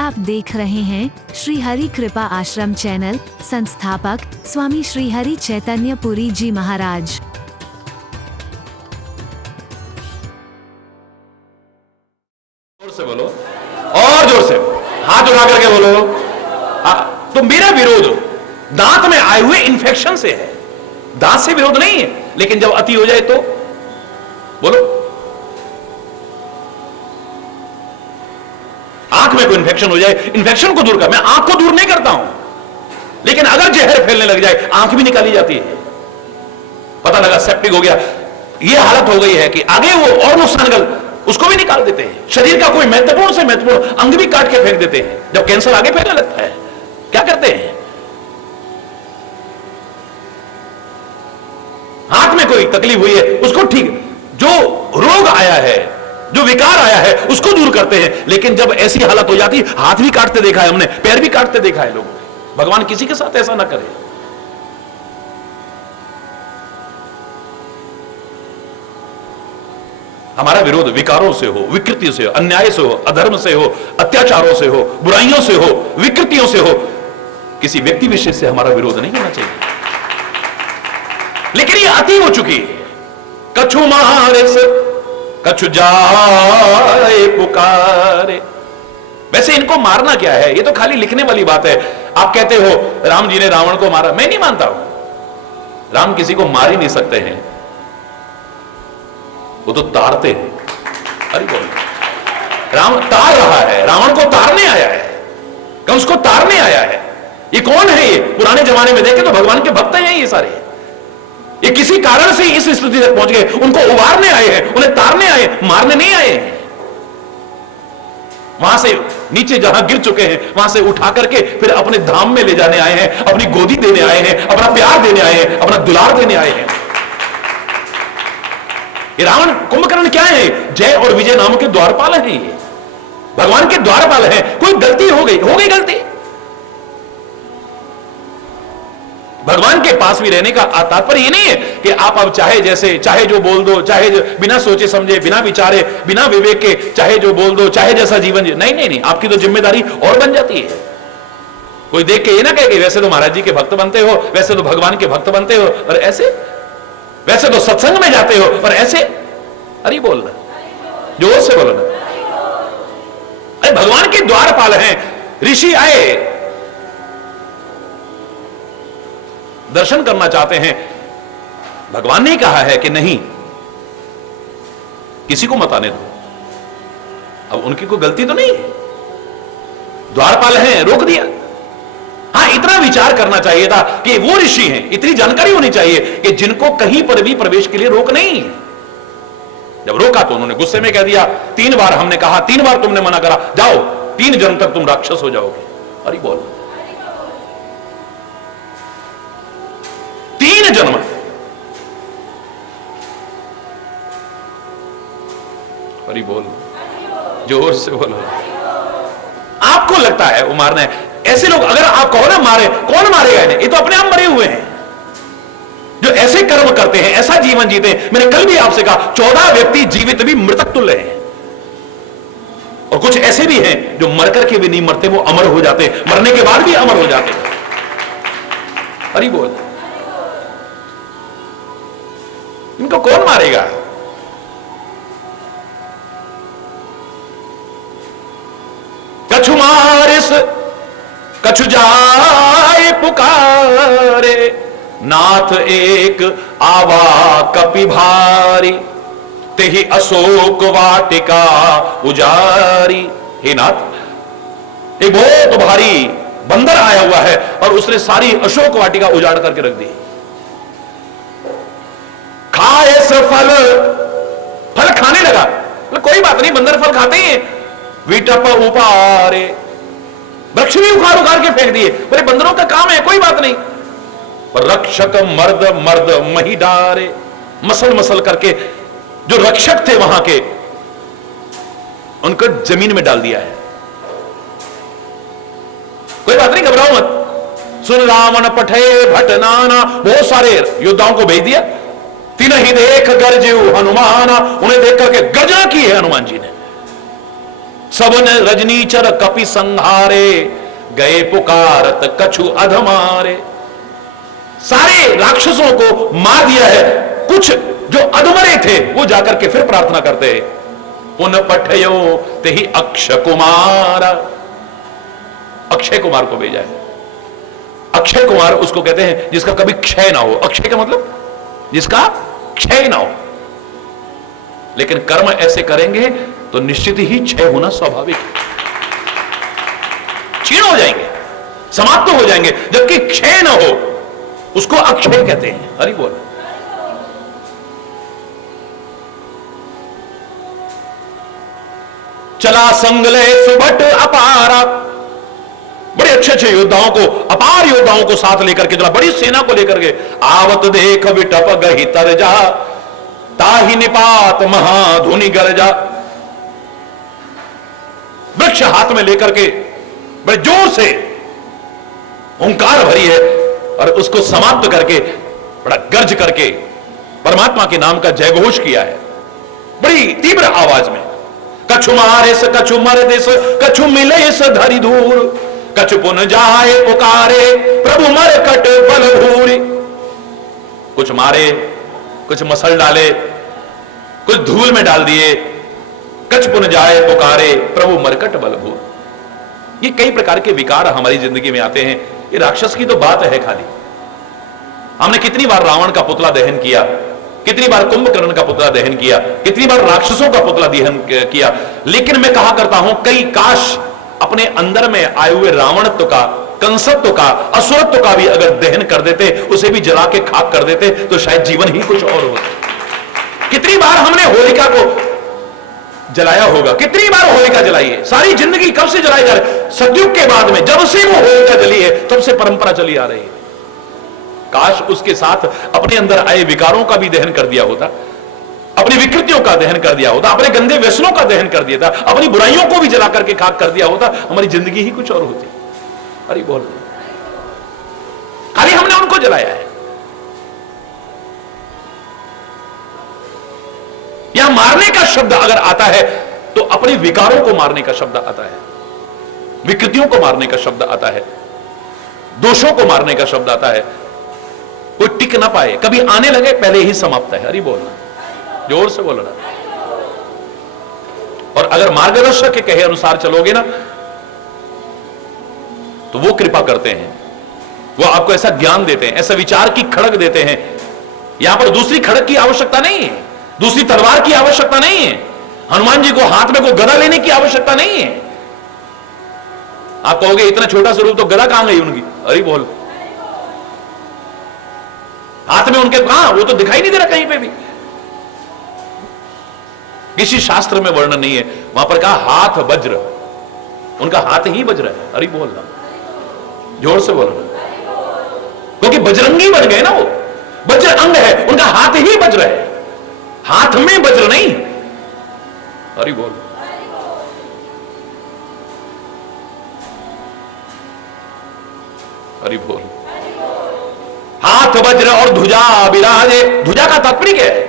आप देख रहे हैं श्री हरि कृपा आश्रम चैनल। संस्थापक स्वामी श्री हरि चैतन्य पुरी जी महाराज। जोर से बोलो और जोर से हाथ उठा करके बोलो। तो मेरा विरोध दांत में आए हुए इन्फेक्शन से है, दांत से विरोध नहीं है। लेकिन जब अति हो जाए तो बोलो। आंख में कोई इन्फेक्शन हो जाए, इन्फेक्शन को दूर कर, मैं आंख को दूर नहीं करता हूं, लेकिन अगर जहर फैलने लग जाए आंख भी निकाली जाती है। पता लगा सेप्टिक हो गया, यह हालत हो गई है कि आगे वो और नुकसान उसको भी निकाल देते हैं। शरीर का कोई महत्वपूर्ण से महत्वपूर्ण अंग भी काट के फेंक देते हैं। जब कैंसर आगे फैलने लगता है क्या करते हैं? हाथ में कोई तकलीफ हुई है उसको ठीक, जो रोग आया है, जो विकार आया है उसको दूर करते हैं। लेकिन जब ऐसी हालत हो जाती, हाथ भी काटते देखा है हमने, पैर भी काटते देखा है लोगों ने। भगवान किसी के साथ ऐसा ना करे। हमारा विरोध विकारों से हो, विकृति से हो, अन्याय से हो, अधर्म से हो, अत्याचारों से हो, बुराइयों से हो, विकृतियों से हो, किसी व्यक्ति विशेष से हमारा विरोध नहीं होना चाहिए। लेकिन ये अति हो चुकी है। कछु मारे से कछु जाए पुकारे। वैसे इनको मारना क्या है? ये तो खाली लिखने वाली बात है। आप कहते हो राम जी ने रावण को मारा, मैं नहीं मानता हूं। राम किसी को मार ही नहीं सकते हैं, वो तो तारते हैं। अरे बोल, राम तार रहा है, रावण को तारने आया है, क्या उसको तारने आया है? ये कौन है? ये पुराने जमाने में देखे तो भगवान के भक्त हैं ये सारे। ये किसी कारण से इस स्थिति तक पहुंच गए, उनको उबारने आए हैं, उन्हें तारने आए, मारने नहीं आए हैं। वहां से नीचे जहां गिर चुके हैं वहां से उठा करके फिर अपने धाम में ले जाने आए हैं, अपनी गोदी देने आए हैं, अपना प्यार देने आए हैं, अपना दुलार देने आए हैं। ये रावण कुंभकर्ण क्या है? जय और विजय नाम के द्वारपाल हैं। ये भगवान के द्वारपाल हैं। कोई गलती हो गई गलती। भगवान के पास भी रहने का तात्पर्य ये नहीं है कि आप अब चाहे जैसे चाहे जो बोल दो, चाहे बिना सोचे समझे, बिना विचारे, बिना विवेक के चाहे जो बोल दो, चाहे जैसा जीवन जी। नहीं नहीं नहीं, आपकी तो जिम्मेदारी और बन जाती है। कोई देख के ये ना कहे कि वैसे तो महाराज जी के भक्त बनते हो, वैसे तो भगवान के भक्त बनते हो, और ऐसे वैसे तो सत्संग में जाते हो, और ऐसे। अरे बोल रहा, जोर से बोलो ना। अरे भगवान के द्वारपाल हैं। ऋषि आए, दर्शन करना चाहते हैं। भगवान ने कहा है कि नहीं, किसी को मत आने दो। अब उनकी कोई गलती तो नहीं है, द्वारपाल हैं, रोक दिया। हां, इतना विचार करना चाहिए था कि वो ऋषि हैं, इतनी जानकारी होनी चाहिए कि जिनको कहीं पर भी प्रवेश के लिए रोक नहीं है। जब रोका तो उन्होंने गुस्से में कह दिया, 3 बार हमने कहा, 3 बार तुमने मना करा, जाओ 3 जन्म तक तुम राक्षस हो जाओगे। अरे बोल, 3 जन्म। अरे बोल, जोर से बोलो। आपको लगता है वो मारना है? ऐसे लोग अगर आप कहो ना मारे, कौन मारेगा इन्हें? ये तो अपने आप मरे हुए हैं जो ऐसे कर्म करते हैं, ऐसा जीवन जीते हैं। मैंने कल भी आपसे कहा 14 व्यक्ति जीवित भी मृतक तुल्य हैं, और कुछ ऐसे भी हैं जो मर करके भी नहीं मरते, वो अमर हो जाते, मरने के बाद भी अमर हो जाते। अरे बोल, इनको कौन मारेगा? कछु मारिस कछु जाए पुकारे, नाथ एक आवा कपि भारी, तेहि अशोक वाटिका उजारी। हे नाथ, एक बहुत भारी बंदर आया हुआ है और उसने सारी अशोक वाटिका उजाड़ करके रख दी। खाए से फल खाने लगा। कोई बात नहीं, बंदर फल खाते ही। विटप उपारे, वृक्ष भी उखाड़ के फेंक दिए। बोले बंदरों का काम है, कोई बात नहीं। पर रक्षक मर्द मर्द मही डारे, मसल मसल करके जो रक्षक थे वहां के, उनको जमीन में डाल दिया है। कोई बात नहीं, घबराओ मत। सुन रावण पठे भट नाना, बहुत सारे योद्धाओं को भेज दिया। तीन ही देख गरजू हनुमाना, उन्हें देख करके गर्जना की है हनुमान जी ने। सबन रजनीचर कपि संहारे, गए पुकारत कछु अधमारे। सारे राक्षसों को मार दिया है, कुछ जो अधमरे थे वो जाकर के फिर प्रार्थना करते हैं, पुन पठयो ते ही अक्षय कुमार। अक्षय कुमार को भेजा है। अक्षय कुमार उसको कहते हैं जिसका कभी क्षय ना हो। अक्षय का मतलब जिसका क्षय ना हो। लेकिन कर्म ऐसे करेंगे तो निश्चित ही क्षय होना स्वाभाविक है, क्षीण हो जाएंगे, समाप्त हो जाएंगे। जबकि क्षय ना हो उसको अक्षय कहते हैं। हरि बोल। चला संगले सुभट अपारा, बड़े अच्छे अच्छे योद्धाओं को, अपार योद्धाओं को साथ लेकर के चला, बड़ी सेना को लेकर के। आवत देख विटप गही तरजा, ताहि निपात महाधुनि गरजा। वृक्ष हाथ में लेकर के बड़े जोर से ओंकार भरी है और उसको समाप्त करके बड़ा गर्ज करके परमात्मा के नाम का जयघोष किया है बड़ी तीव्र आवाज में। कछु मारे स कछु मर देस, कछु मिले स धरि धूर, कछु पुन जाए पुकारे, प्रभु मर कट बल भूरि। कुछ मारे, कुछ मसल डाले, कुछ धूल में डाल दिए, कछ पुन जाए पुकारे, प्रभु मरकट बल भूर। ये कई प्रकार के विकार हमारी जिंदगी में आते हैं। ये राक्षस की तो बात है खाली। हमने कितनी बार रावण का पुतला दहन किया, कितनी बार कुंभकर्ण का पुतला दहन किया, कितनी बार राक्षसों का पुतला दहन किया। लेकिन मैं कहा करता हूं कई काश अपने अंदर में आए हुए रावणत्व का, कंसत्व का, असुरत्व का भी अगर दहन कर देते, उसे भी जला के खाक कर देते, तो शायद जीवन ही कुछ और होता। कितनी बार हमने होलिका को जलाया होगा, कितनी बार होलिका जलाई है। सारी जिंदगी कब से जलाई जा रही है? सतयुग के बाद में जब से वो होलिका जली है तब से परंपरा चली आ रही है। काश उसके साथ अपने अंदर आए विकारों का भी दहन कर दिया होता, अपनी विकृतियों का दहन कर दिया होता, अपने गंदे व्यसनों का दहन कर दिया था, अपनी बुराइयों को भी जला करके खाक कर दिया होता, हमारी जिंदगी ही कुछ और होती। अरे बोल, खाली हमने उनको जलाया है। यहां मारने का शब्द अगर आता है तो अपने विकारों को मारने का शब्द आता है, विकृतियों को मारने का शब्द आता है, दोषों को मारने का शब्द आता है। कोई टिक ना पाए, कभी आने लगे पहले ही समाप्त है। हरि बोलना, जोर से बोलना। और अगर मार्गदर्शक के कहे अनुसार चलोगे ना तो वो कृपा करते हैं, वो आपको ऐसा ज्ञान देते हैं, ऐसा विचार की खड़ग देते हैं। यहां पर दूसरी खड़ग की आवश्यकता नहीं है, दूसरी तलवार की आवश्यकता नहीं है, हनुमान जी को हाथ में को गदा लेने की आवश्यकता नहीं है। आप कहोगे इतना छोटा स्वरूप तो गदा कहां गई उनकी? अरे बोल, हाथ में उनके कहां, वो तो दिखाई नहीं दे रहा कहीं पे भी। किसी शास्त्र में वर्णन नहीं है। वहां पर कहा हाथ वज्र, उनका हाथ ही वज्र है। अरे बोलना, जोर से बोलना, क्योंकि बजरंगी बन गए ना, वो वज्र अंग है, उनका हाथ ही वज्र है, हाथ में वज्र नहीं। अरे बोल, अरे बोल। हाथ वज्र और ध्वजा विराजे। ध्वजा का तात्पर्य क्या है?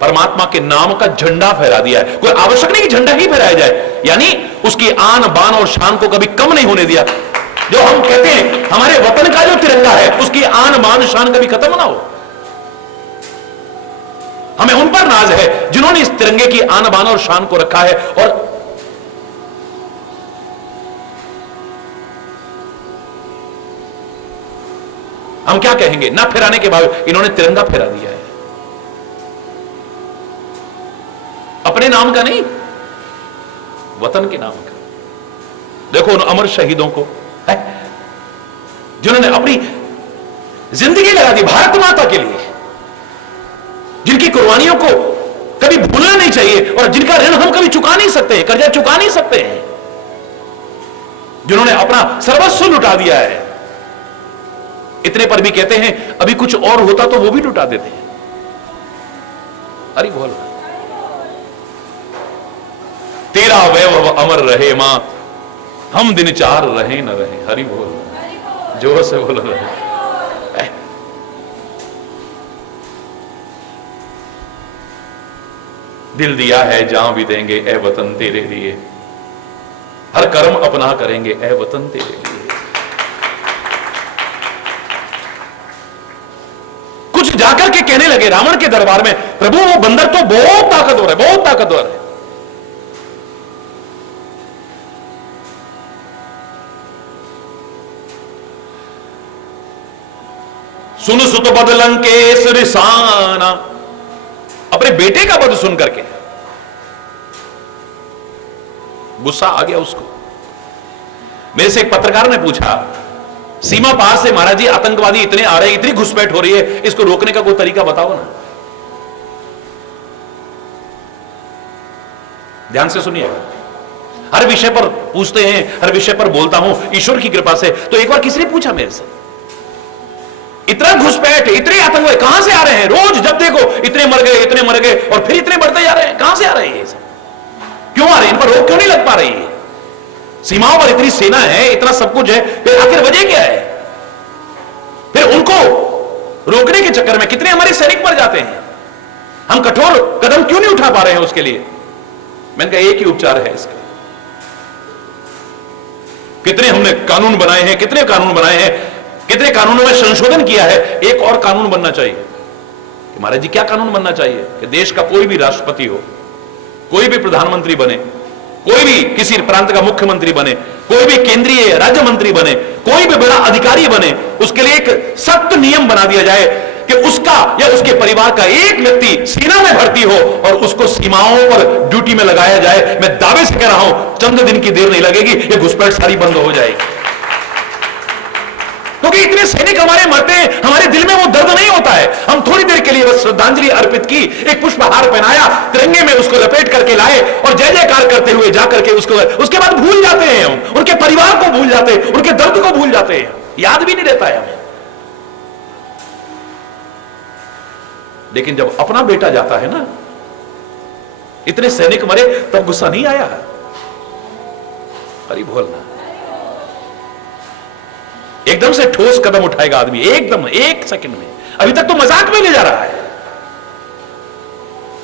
परमात्मा के नाम का झंडा फहरा दिया है। कोई आवश्यक नहीं कि झंडा ही फहराया जाए, यानी उसकी आन बान और शान को कभी कम नहीं होने दिया। जो हम कहते हैं हमारे वतन का जो तिरंगा है उसकी आन बान शान कभी खत्म ना हो। हमें उन पर नाज है जिन्होंने इस तिरंगे की आन बान और शान को रखा है। और हम क्या कहेंगे, ना फहराने के बाद इन्होंने तिरंगा फहरा दिया है, अपने नाम का नहीं, वतन के नाम का। देखो उन अमर शहीदों को जिन्होंने अपनी जिंदगी लगा दी भारत माता के लिए, जिनकी कुर्बानियों को कभी भूलना नहीं चाहिए और जिनका ऋण हम कभी चुका नहीं सकते, कर्जा चुका नहीं सकते हैं, जिन्होंने अपना सर्वस्व लुटा दिया है। इतने पर भी कहते हैं अभी कुछ और होता तो वो भी लुटा देते हैं। अरे बोल, तेरा वैभव अमर रहे मां, हम दिन चार रहे न रहे। हरि बोल, जोर से बोल रहे। दिल दिया है जहां भी देंगे ए वतन तेरे लिए, हर कर्म अपना करेंगे ए वतन तेरे लिए। कुछ जाकर के कहने लगे रावण के दरबार में, प्रभु वो बंदर तो बहुत ताकतवर है, बहुत ताकतवर है। सुन सुत बद लंकेश रिसाना, अपने बेटे का वध सुन करके गुस्सा आ गया उसको। मेरे से एक पत्रकार ने पूछा, सीमा पार से महाराज जी आतंकवादी इतने आ रहे हैं, इतनी घुसपैठ हो रही है, इसको रोकने का कोई तरीका बताओ ना। ध्यान से सुनिएगा, हर विषय पर पूछते हैं, हर विषय पर बोलता हूं ईश्वर की कृपा से। तो एक बार किसी ने पूछा मेरे से, इतना घुसपैठ, इतने आतंकवादी कहां से आ रहे हैं? रोज जब देखो इतने मर गए, इतने मर गए, और फिर इतने बढ़ते जा रहे हैं, कहां से आ रहे हैं ये सब? क्यों आ रहे हैं? इन पर रोक क्यों नहीं लग पा रही है? सीमाओं पर इतनी सेना है, इतना सब कुछ है, फिर आखिर वजह क्या है? फिर उनको रोकने के चक्कर में कितने हमारे सैनिक मर जाते हैं। हम कठोर कदम क्यों नहीं उठा पा रहे हैं उसके लिए? मैंने कहा एक ही उपचार है इसका। कितने हमने कानून बनाए हैं, कितने कानून बनाए हैं, कितने कानूनों में संशोधन किया है। एक और कानून बनना चाहिए कि महाराज जी क्या कानून बनना चाहिए कि देश का कोई भी राष्ट्रपति हो, कोई भी प्रधानमंत्री बने, कोई भी किसी प्रांत का मुख्यमंत्री बने, कोई भी केंद्रीय राज्य मंत्री बने, कोई भी बड़ा अधिकारी बने, उसके लिए एक सख्त नियम बना दिया जाए कि उसका या उसके परिवार का एक व्यक्ति सेना में भर्ती हो और उसको सीमाओं पर ड्यूटी में लगाया जाए। मैं दावे से कह रहा हूं चंद दिन की देर नहीं लगेगी, ये घुसपैठ सारी बंद हो जाएगी। क्योंकि इतने सैनिक हमारे मरते हैं, हमारे दिल में वो दर्द नहीं होता है। हम थोड़ी देर के लिए बस श्रद्धांजलि अर्पित की, एक पुष्पहार पहनाया, तिरंगे में उसको लपेट करके लाए और जय जयकार करते हुए जाकर के उसके बाद भूल जाते हैं हम, उनके परिवार को भूल जाते हैं, उनके दर्द को भूल जाते हैं, याद भी नहीं रहता है हमें। लेकिन जब अपना बेटा जाता है ना, इतने सैनिक मरे, तब गुस्सा नहीं आया? अरे बोलना, एकदम से ठोस कदम उठाएगा आदमी, एकदम एक सेकंड में। अभी तक तो मजाक में ले जा रहा है।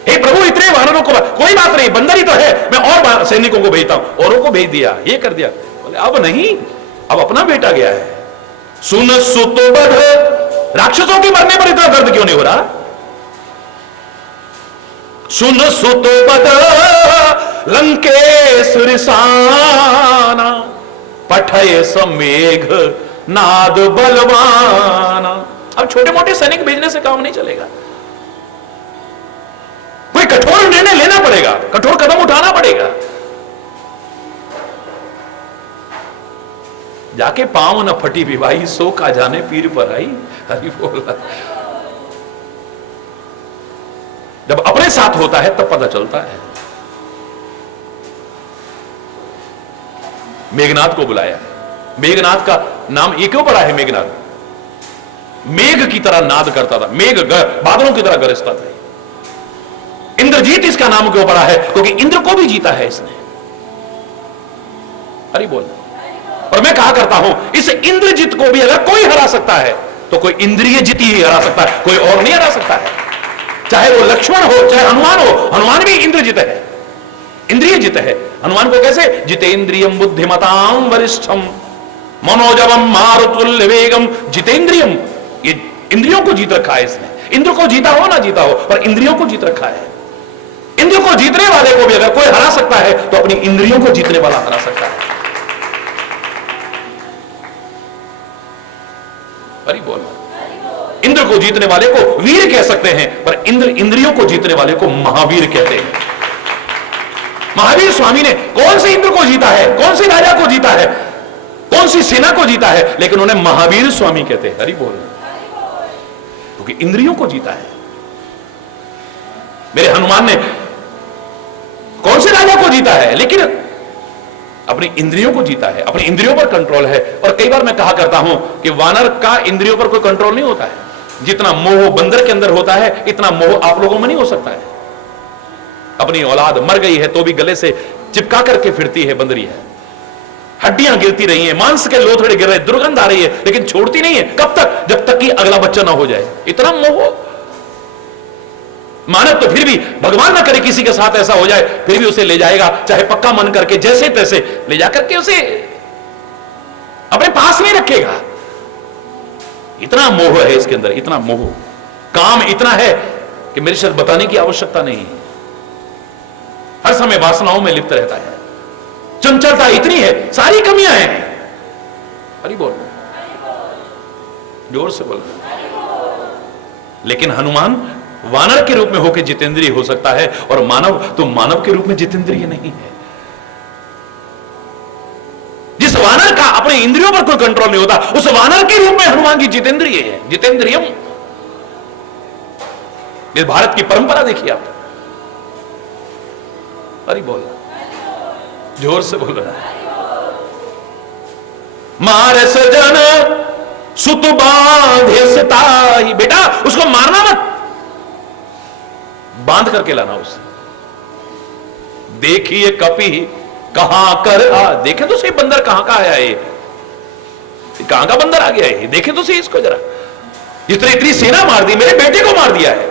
हे प्रभु इतने वानरों को, कोई बात नहीं, बंदर ही तो है, मैं और सैनिकों को भेजता हूं, औरों को भेज दिया, ये कर दिया। बोले अब नहीं, अब अपना बेटा गया है। सुन सुत बध, राक्षसों के मरने पर इतना दर्द क्यों नहीं हो रहा? सुन सुत बध लंकेश रिसाना, पठय समेघ नाद बलवाना। अब छोटे मोटे सैनिक भेजने से काम नहीं चलेगा, कोई कठोर निर्णय लेना पड़ेगा, कठोर कदम उठाना पड़ेगा। जाके पांव न फटी विवाही, सो का जाने पीर पर आई। हरि बोला। जब अपने साथ होता है तब पता चलता है। मेघनाथ को बुलाया, मेघनाथ का नाम ये क्यों पड़ा है? मेघनाथ मेघ की तरह नाद करता था, मेघ बादलों की तरह गरजता था। इंद्रजीत इसका नाम क्यों पड़ा है? क्योंकि इंद्र को भी जीता है इसने। अरे बोल। और मैं कहा करता हूं, इस इंद्रजीत को भी अगर कोई हरा सकता है तो कोई इंद्रिय जीत ही हरा सकता है, कोई और नहीं हरा सकता है। चाहे वो लक्ष्मण हो, चाहे हनुमान हो, हनुमान भी इंद्रजीत है, इंद्रिय जित है। हनुमान को कैसे? जितेंद्रियम बुद्धिमताम वरिष्ठम मनोजवम मारुतुल्य वेगम जितेंद्रियम। ये इंद्रियों को जीत रखा है इसने। इंद्र को जीता हो ना जीता हो, पर इंद्रियों को जीत रखा है। इंद्र को जीतने वाले को भी अगर कोई हरा सकता है तो अपनी इंद्रियों को जीतने वाला हरा सकता है। अरे बोल। इंद्र को जीतने वाले को वीर कह सकते हैं, पर इंद्रियों को जीतने वाले को महावीर कहते हैं। महावीर स्वामी ने कौन से इंद्र को जीता है, कौन से राजा को जीता है, कौन सी सेना को जीता है, लेकिन उन्हें महावीर स्वामी कहते हैं। हरि बोल। क्योंकि इंद्रियों को जीता है। मेरे हनुमान ने कौन से राजा को जीता है, लेकिन अपनी इंद्रियों को जीता है, अपनी इंद्रियों पर कंट्रोल है। और कई बार मैं कहा करता हूं कि वानर का इंद्रियों पर कोई कंट्रोल नहीं होता है। जितना मोह बंदर के अंदर होता है, इतना मोह आप लोगों में नहीं हो सकता है। अपनी औलाद मर गई है तो भी गले से चिपका करके फिरती है बंदरी है, हड्डियां गिरती रही हैं, मांस के लोथड़े गिर रहे, दुर्गंध आ रही है, लेकिन छोड़ती नहीं है। कब तक? जब तक कि अगला बच्चा ना हो जाए। इतना मोह। मानव तो फिर भी, भगवान ना करे किसी के साथ ऐसा हो जाए, फिर भी उसे ले जाएगा, चाहे पक्का मन करके, जैसे तैसे ले जाकर के उसे अपने पास में रखेगा। इतना मोह है इसके अंदर, इतना मोह, काम इतना है कि मेरे शायद बताने की आवश्यकता नहीं है। हर समय वासनाओं में लिप्त रहता है, चंचलता इतनी है, सारी कमियां हैं। हरि बोल, जोर से बोल। लेकिन हनुमान वानर के रूप में होकर जितेंद्रिय हो सकता है, और मानव तो मानव के रूप में जितेंद्रिय नहीं है। जिस वानर का अपने इंद्रियों पर कोई कंट्रोल नहीं होता, उस वानर के रूप में हनुमान जी जितेंद्रिय है, जितेंद्रियम। इस भारत की परंपरा देखिए आप। अरे बोल, जोर से बोल रहा है। मारे सजन सुत बांधे सताही, बेटा उसको मारना मत, बांध करके लाना उसे। देखिए कपि कहां कर आ, देखे तो सही बंदर कहां का आया है, कहां का बंदर आ गया है, देखे तो सही इसको जरा। जितने इतनी सेना मार दी, मेरे बेटे को मार दिया है,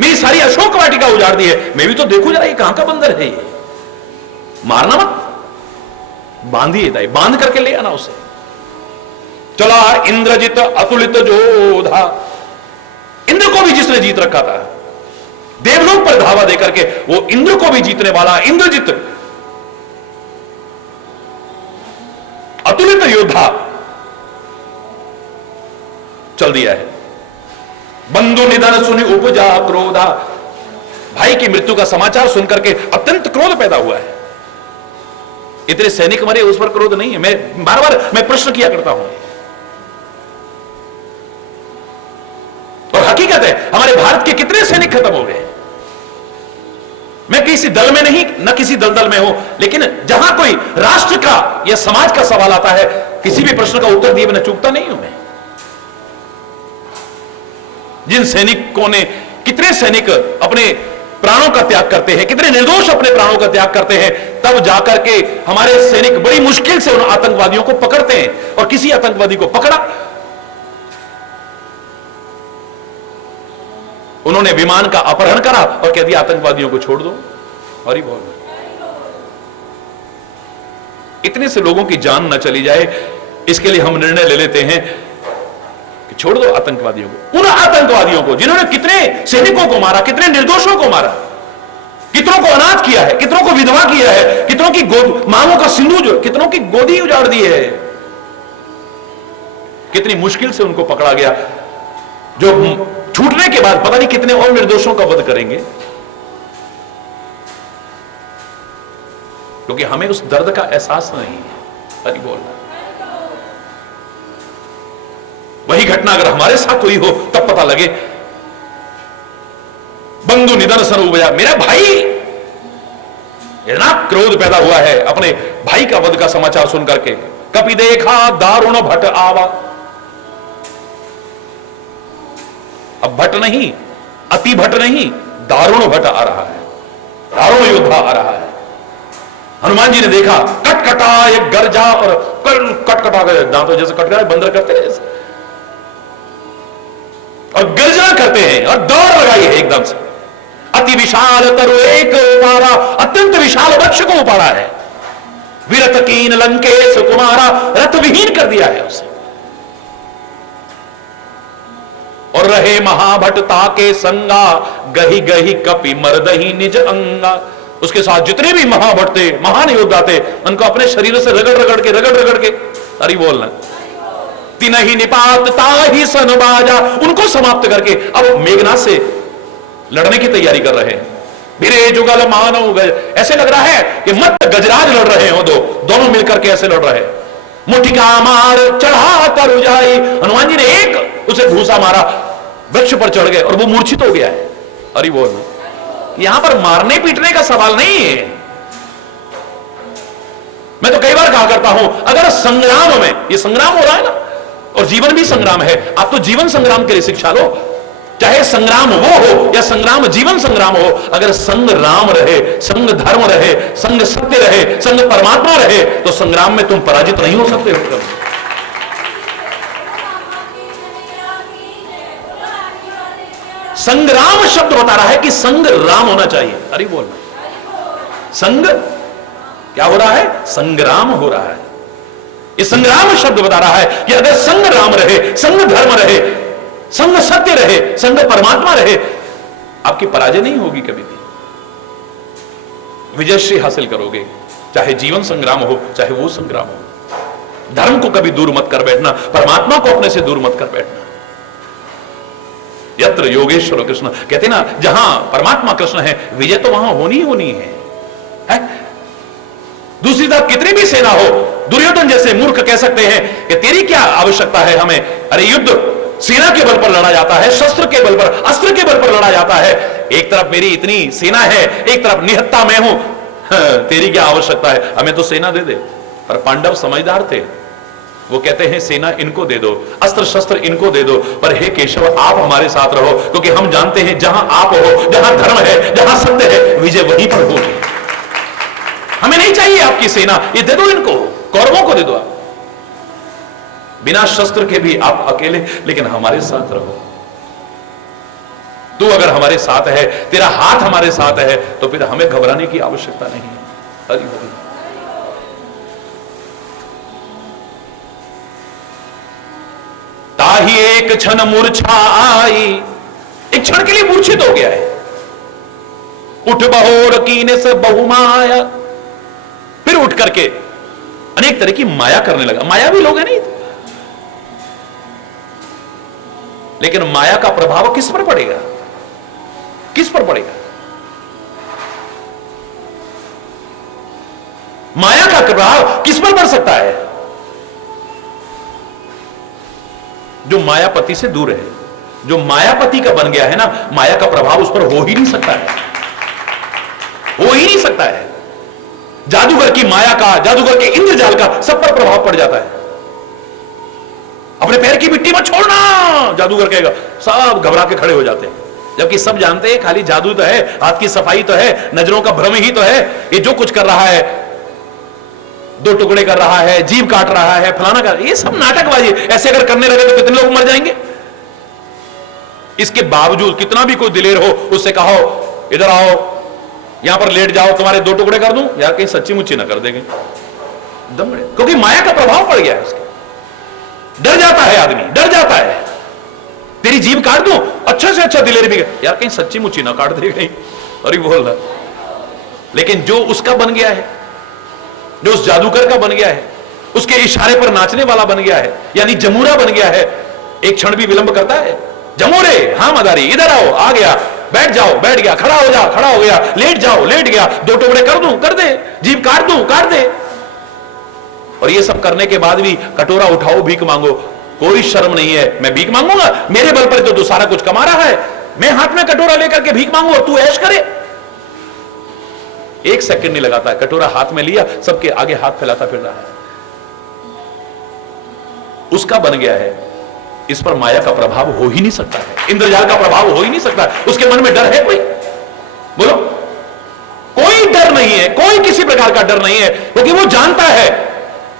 मेरी सारी अशोक वाटिका उजाड़ दी है, मैं भी तो देखूं जरा ये कहां का बंदर है। ये मारना मत, बांधिए, बांध करके ले आना उसे। चला इंद्रजित अतुलित जोधा, इंद्र को भी जिसने जीत रखा था, देवलोक पर धावा देकर के वो इंद्र को भी जीतने वाला इंद्रजित अतुलित योद्धा चल दिया है। बंधु निधन सुनि उपजा क्रोधा, भाई की मृत्यु का समाचार सुनकर के अत्यंत क्रोध पैदा हुआ है। इतने सैनिक मरे, उस पर क्रोध नहीं है। मैं बार बार मैं प्रश्न किया करता हूं, और हकीकत है हमारे भारत के कितने सैनिक खत्म हो गए। मैं किसी दल में नहीं, न किसी दलदल में हूं, लेकिन जहां कोई राष्ट्र का या समाज का सवाल आता है, किसी भी प्रश्न का उत्तर दिए बिना चूकता नहीं हूं मैं। जिन सैनिकों ने, कितने सैनिक अपने प्राणों का त्याग करते हैं, कितने निर्दोष अपने प्राणों का त्याग करते हैं, तब जाकर के हमारे सैनिक बड़ी मुश्किल से उन आतंकवादियों को पकड़ते हैं। और किसी आतंकवादी को पकड़ा, उन्होंने विमान का अपहरण करा और कह दिया आतंकवादियों को छोड़ दो। और बोल, इतने से लोगों की जान न चली जाए, इसके लिए हम निर्णय ले लेते हैं कि छोड़ दो आतंकवादियों को। उन आतंकवादियों को जिन्होंने कितने सैनिकों को मारा, कितने निर्दोषों को मारा, कितनों को अनाथ किया है, कितनों को विधवा किया है, कितनों की मांगों का सिंदूर, कितनों की गोदी उजाड़ दी है। कितनी मुश्किल से उनको पकड़ा गया, जो छूटने के बाद पता नहीं कितने और निर्दोषों का वध करेंगे। क्योंकि हमें उस दर्द का एहसास नहीं है। अरे बोल, वही घटना अगर हमारे साथ हुई हो तब पता लगे। बंधु निधन सन उपजा, मेरा भाई, इतना क्रोध पैदा हुआ है अपने भाई का वध का समाचार सुनकर के। कपि देखा दारुण भट आवा, अब भट नहीं, अति भट नहीं, दारुण भट आ रहा है, दारुण योद्धा आ रहा है। हनुमान जी ने देखा, कटकटा एक गर्जा, और कटकटा गए दांतों जैसे कट गए, बंदर करते हैं जैसे, और गर्जना करते हैं और दौड़ लगाई है एकदम से। अति विशाल तरु एक उपारा, अत्यंत विशाल वृक्ष को उपाड़ा है। विरत कीन लंकेश कुमारा, रथ विहीन कर दिया है उसे। और रहे महाभटता के संगा, गही गही कपि मर्दही निज अंगा। उसके साथ जितने भी महाभट थे, महान योद्धा थे, उनको अपने शरीर से रगड़ रगड़ के अरे बोलना, तिनहि निपात ताहि सन बाजा, उनको समाप्त करके अब मेघनाथ से लड़ने की तैयारी कर रहे हैं। बिरे जुगल मानव गज, ऐसे लग रहा है कि मत गजराज लड़ रहे हो, दोनों मिलकर के ऐसे लड़ रहे हैं। मुठिका मार चढ़ा तरु जाई, हनुमान जी ने एक उसे घूसा मारा, वृक्ष पर चढ़ गए और वो मूर्छित हो गया है। अरे बोल, यहां पर मारने पीटने का सवाल नहीं है। मैं तो कई बार कहा करता हूं, अगर संग्राम में, ये संग्राम हो रहा है ना, और जीवन भी संग्राम है, आप तो जीवन संग्राम के लिए शिक्षा लो। चाहे संग्राम वो हो या संग्राम जीवन संग्राम हो, अगर संग राम रहे, संग धर्म रहे, संग सत्य रहे, संग परमात्मा रहे, तो संग्राम में तुम पराजित नहीं हो सकते हो। संग्राम शब्द बता रहा है कि संग्राम होना चाहिए। अरे बोलना, संग क्या हो रहा है? संग्राम हो रहा है। ये संग्राम शब्द बता रहा है कि अगर संग राम रहे, संग धर्म रहे, संग सत्य रहे, संग परमात्मा रहे, आपकी पराजय नहीं होगी कभी भी, विजयश्री हासिल करोगे। चाहे जीवन संग्राम हो, चाहे वो संग्राम हो। धर्म को कभी दूर मत कर बैठना, परमात्मा को अपने से दूर मत कर बैठना। यत्र योगेश्वर कृष्ण, कहते ना जहां परमात्मा कृष्ण है, विजय तो वहां होनी ही होनी है? दूसरी तरफ कितनी भी सेना हो, दुर्योधन जैसे मूर्ख कह सकते हैं कि तेरी क्या आवश्यकता है हमें? अरे युद्ध सेना के बल पर लड़ा जाता है, शस्त्र के बल पर, अस्त्र के बल पर लड़ा जाता है। एक तरफ मेरी इतनी सेना है, एक तरफ निहत्ता मैं हूं। तेरी क्या आवश्यकता है? हमें तो सेना दे दे। पर पांडव समझदार थे, वो कहते हैं सेना इनको दे दो, अस्त्र शस्त्र इनको दे दो, पर हे केशव आप हमारे साथ रहो, क्योंकि हम जानते हैं जहां आप हो, जहां धर्म है, जहां सत्य है, विजय वहीं पर होगी। हमें नहीं चाहिए आपकी सेना, ये दे दो इनको, कौरवों को दे दो आप, बिना शस्त्र के भी आप अकेले, लेकिन हमारे साथ रहो। तू अगर हमारे साथ है, तेरा हाथ हमारे साथ है, तो फिर हमें घबराने की आवश्यकता नहीं है। हरि बोल। ताही एक क्षण मूर्छा आई, एक क्षण के लिए मूर्छित हो गया है। उठ बहोर कीने से बहुमाया, फिर उठ करके अनेक तरह की माया करने लगा। माया भी लोग है नहीं, लेकिन माया का प्रभाव किस पर पड़ेगा? किस पर पड़ेगा? माया का प्रभाव किस पर पड़ सकता है? जो मायापति से दूर है, जो मायापति का बन गया है ना, माया का प्रभाव उस पर हो ही नहीं सकता है, हो ही नहीं सकता है। जादूगर की माया का, जादूगर के इंद्रजाल का सब पर प्रभाव पड़ जाता है। अपने पैर की मिट्टी मत छोड़ना, जादूगर कहेगा, सब घबरा के खड़े हो जाते हैं, जबकि सब जानते हैं खाली जादू तो है, हाथ की सफाई तो है, नजरों का भ्रम ही तो है। ये जो कुछ कर रहा है, दो टुकड़े कर रहा है, जीभ काट रहा है, फलाना कर, ये सब नाटकबाजी। ऐसे अगर करने लगे तो कितने लोग मर जाएंगे। इसके बावजूद कितना भी कोई दिलेर हो, उससे कहो इधर आओ, यहां पर लेट जाओ, तुम्हारे दो टुकड़े कर दूं, यार कहीं सच्ची मुच्ची ना कर देंगे दम, क्योंकि माया का प्रभाव पड़ गया है उसके। डर जाता है आदमी, डर जाता है। तेरी जीभ काट दूं, अच्छा से अच्छा दिलेर भी, यार कहीं सच्ची मुच्ची ना काट दे कहीं, अरे बोल रहा। लेकिन जो उसका बन गया है, जो उस जादूगर का बन गया है, उसके इशारे पर नाचने वाला बन गया है, यानी जमूरा बन गया है, एक क्षण भी विलंब करता है। जमूरे, हाँ मदारी, इधर आओ, आ गया, बैठ जाओ, बैठ गया, खड़ा हो जा, खड़ा हो गया, लेट जाओ, लेट गया, दो टुकड़े कर दूं, कर दे, जीभ काट दूं, काट दे। और ये सब करने के बाद भी कटोरा उठाओ, भीख मांगो, कोई शर्म नहीं है। मैं भीख मांगूंगा? मेरे बल पर तो तू सारा कुछ कमा रहा है, मैं हाथ में कटोरा लेकर के भीख मांगू और तू ऐश करे? एक सेकंड नहीं लगाता है, कटोरा हाथ में लिया, सबके आगे हाथ फैलाता फिर रहा है। उसका बन गया है, इस पर माया का प्रभाव हो ही नहीं सकता है, इंद्रजाल का प्रभाव हो ही नहीं सकता है। उसके मन में डर है कोई? बोलो, कोई डर नहीं है, कोई किसी प्रकार का डर नहीं है, क्योंकि वो जानता है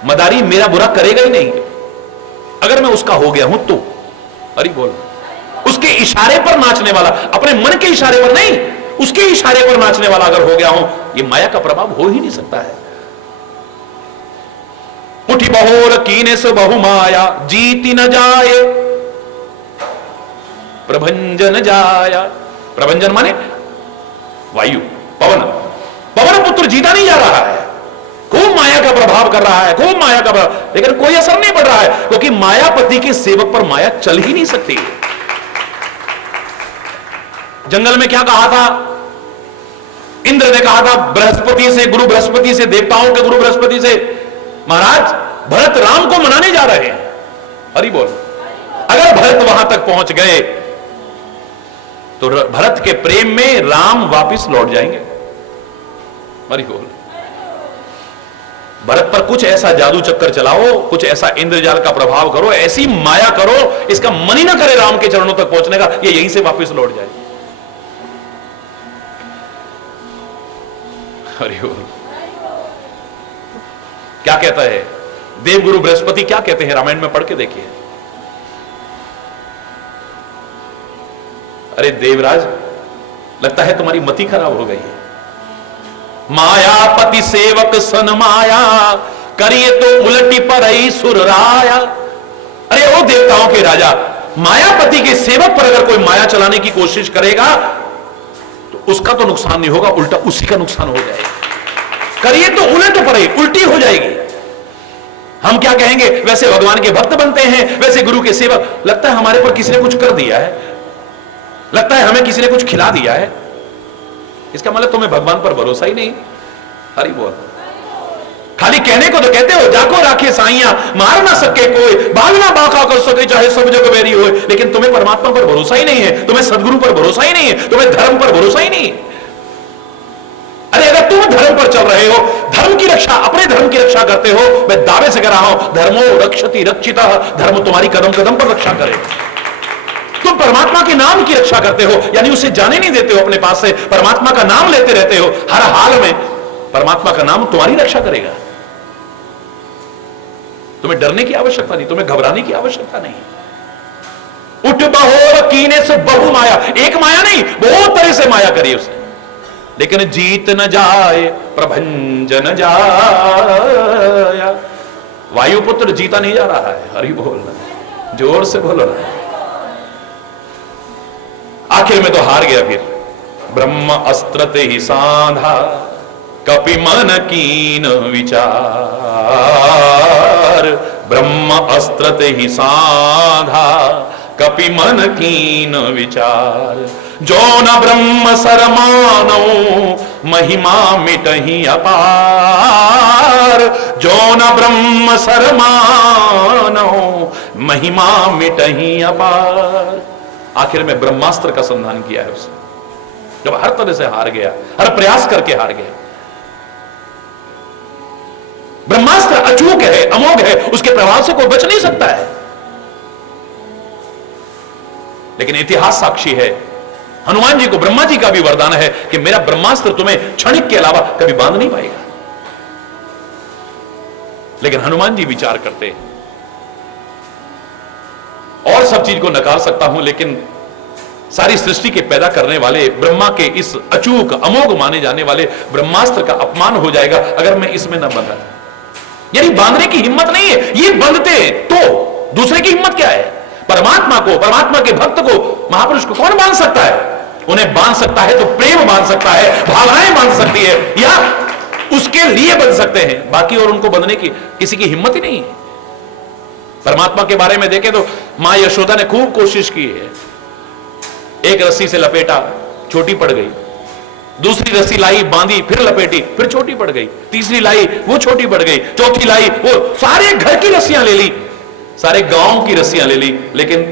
मदारी मेरा बुरा करेगा ही नहीं, अगर मैं उसका हो गया हूं तो। अरे बोल, उसके इशारे पर नाचने वाला, अपने मन के इशारे पर नहीं, उसके इशारे पर नाचने वाला अगर हो गया हूं, ये माया का प्रभाव हो ही नहीं सकता है। उठी बहोर कीने से बहु माया, जीती न जाए प्रभंजन जाया। प्रभंजन माने वायु, पवन। पवन पुत्र जीता नहीं जा रहा है, खूब माया का प्रभाव कर रहा है, खूब माया का प्रभाव, लेकिन कोई असर नहीं पड़ रहा है, क्योंकि मायापति के सेवक पर माया चल ही नहीं सकती। जंगल में क्या कहा था इंद्र ने? कहा था बृहस्पति से, गुरु बृहस्पति से, देवताओं के गुरु बृहस्पति से, महाराज भरत राम को मनाने जा रहे हैं। हरि बोल। अगर भरत वहां तक पहुंच गए तो भरत के प्रेम में राम वापिस लौट जाएंगे। हरि बोल। भरत पर कुछ ऐसा जादू चक्कर चलाओ, कुछ ऐसा इंद्रजाल का प्रभाव करो, ऐसी माया करो, इसका मन ही ना करे राम के चरणों तक पहुंचने का, ये यहीं से वापिस लौट जाए। हरि बोल। क्या कहता है देवगुरु बृहस्पति, क्या कहते हैं रामायण में, पढ़ के देखिए। अरे देवराज, लगता है तुम्हारी मति खराब हो गई है। मायापति सेवक सन माया, करिए तो उलटी पर सुर राया। अरे ओ देवताओं के राजा, मायापति के सेवक पर अगर कोई माया चलाने की कोशिश करेगा तो उसका तो नुकसान नहीं होगा, उल्टा उसी का नुकसान हो जाएगा। करिए तो उलट पड़े, उल्टी हो जाएगी। हम क्या कहेंगे, वैसे भगवान के भक्त बनते हैं, वैसे गुरु के सेवक। लगता है हमारे पर किसी ने कुछ कर दिया है, लगता है हमें किसी ने कुछ खिला दिया है। इसका मतलब तुम्हें भगवान पर भरोसा ही नहीं। हरि बोल। खाली कहने को तो कहते हो, जाको राखे साइया मार ना सके कोई, भागना बाका कर सके चाहे सब जग बैरी हो, लेकिन तुम्हें परमात्मा पर भरोसा ही नहीं है, तुम्हें सदगुरु पर भरोसा ही नहीं है, तुम्हें धर्म पर भरोसा ही नहीं है। अरे अगर तुम धर्म पर चल रहे हो, धर्म की रक्षा, अपने धर्म की रक्षा करते हो, मैं दावे से कह रहा हूं, धर्मो रक्षति रक्षितः, धर्म तुम्हारी कदम कदम पर रक्षा करे। तुम परमात्मा के नाम की रक्षा करते हो, यानी उसे जाने नहीं देते हो अपने पास से, परमात्मा का नाम लेते रहते हो, हर हाल में परमात्मा का नाम तुम्हारी रक्षा करेगा। तुम्हें डरने की आवश्यकता नहीं, तुम्हें घबराने की आवश्यकता नहीं। उठ बहोर कीने से बहु माया, एक माया नहीं, बहुत तरह से माया करी उसने, लेकिन जीत न जाए प्रभंजन जाया। वायुपुत्र जीता नहीं जा रहा है। हरि बोल, जोर से बोलो ना। आखिर में तो हार गया। फिर ब्रह्म अस्त्र ते ही साधा, कपि मन कीन विचार। ब्रह्म अस्त्र ते ही साधा, कपि मन कीन विचार। जो न ब्रह्म सर मानो, महिमा मिटहि अपार। जो न ब्रह्म सर मानो, महिमा मिटहि अपार। आखिर में ब्रह्मास्त्र का संधान किया है उसने, जब हर तरह से हार गया, हर प्रयास करके हार गया। ब्रह्मास्त्र अचूक है, अमोघ है, उसके प्रभाव से कोई बच नहीं सकता है। लेकिन इतिहास साक्षी है, हनुमान जी को ब्रह्मा जी का भी वरदान है कि मेरा ब्रह्मास्त्र तुम्हें क्षणिक के अलावा कभी बांध नहीं पाएगा। लेकिन हनुमान जी विचार करते, और सब चीज को नकार सकता हूं, लेकिन सारी सृष्टि के पैदा करने वाले ब्रह्मा के इस अचूक अमोघ माने जाने वाले ब्रह्मास्त्र का अपमान हो जाएगा अगर मैं इसमें न बंधा। यानी बांधने की हिम्मत नहीं है, ये बंधते तो दूसरे की हिम्मत क्या है। परमात्मा को, परमात्मा के भक्त को, महापुरुष को कौन बांध सकता है? उन्हें बांध सकता है तो प्रेम बांध सकता है, भावनाएं बांध सकती है, या उसके लिए बंध सकते हैं, बाकी और उनको बंधने की किसी की हिम्मत ही नहीं है। परमात्मा के बारे में देखें तो मां यशोदा ने खूब कोशिश की है। एक रस्सी से लपेटा, छोटी पड़ गई, दूसरी रस्सी लाई, बांधी, फिर लपेटी, फिर छोटी पड़ गई, तीसरी लाई, वो छोटी पड़ गई, चौथी लाई, वो सारे घर की रस्सियां ले ली, सारे गांव की रस्सियां ले ली, लेकिन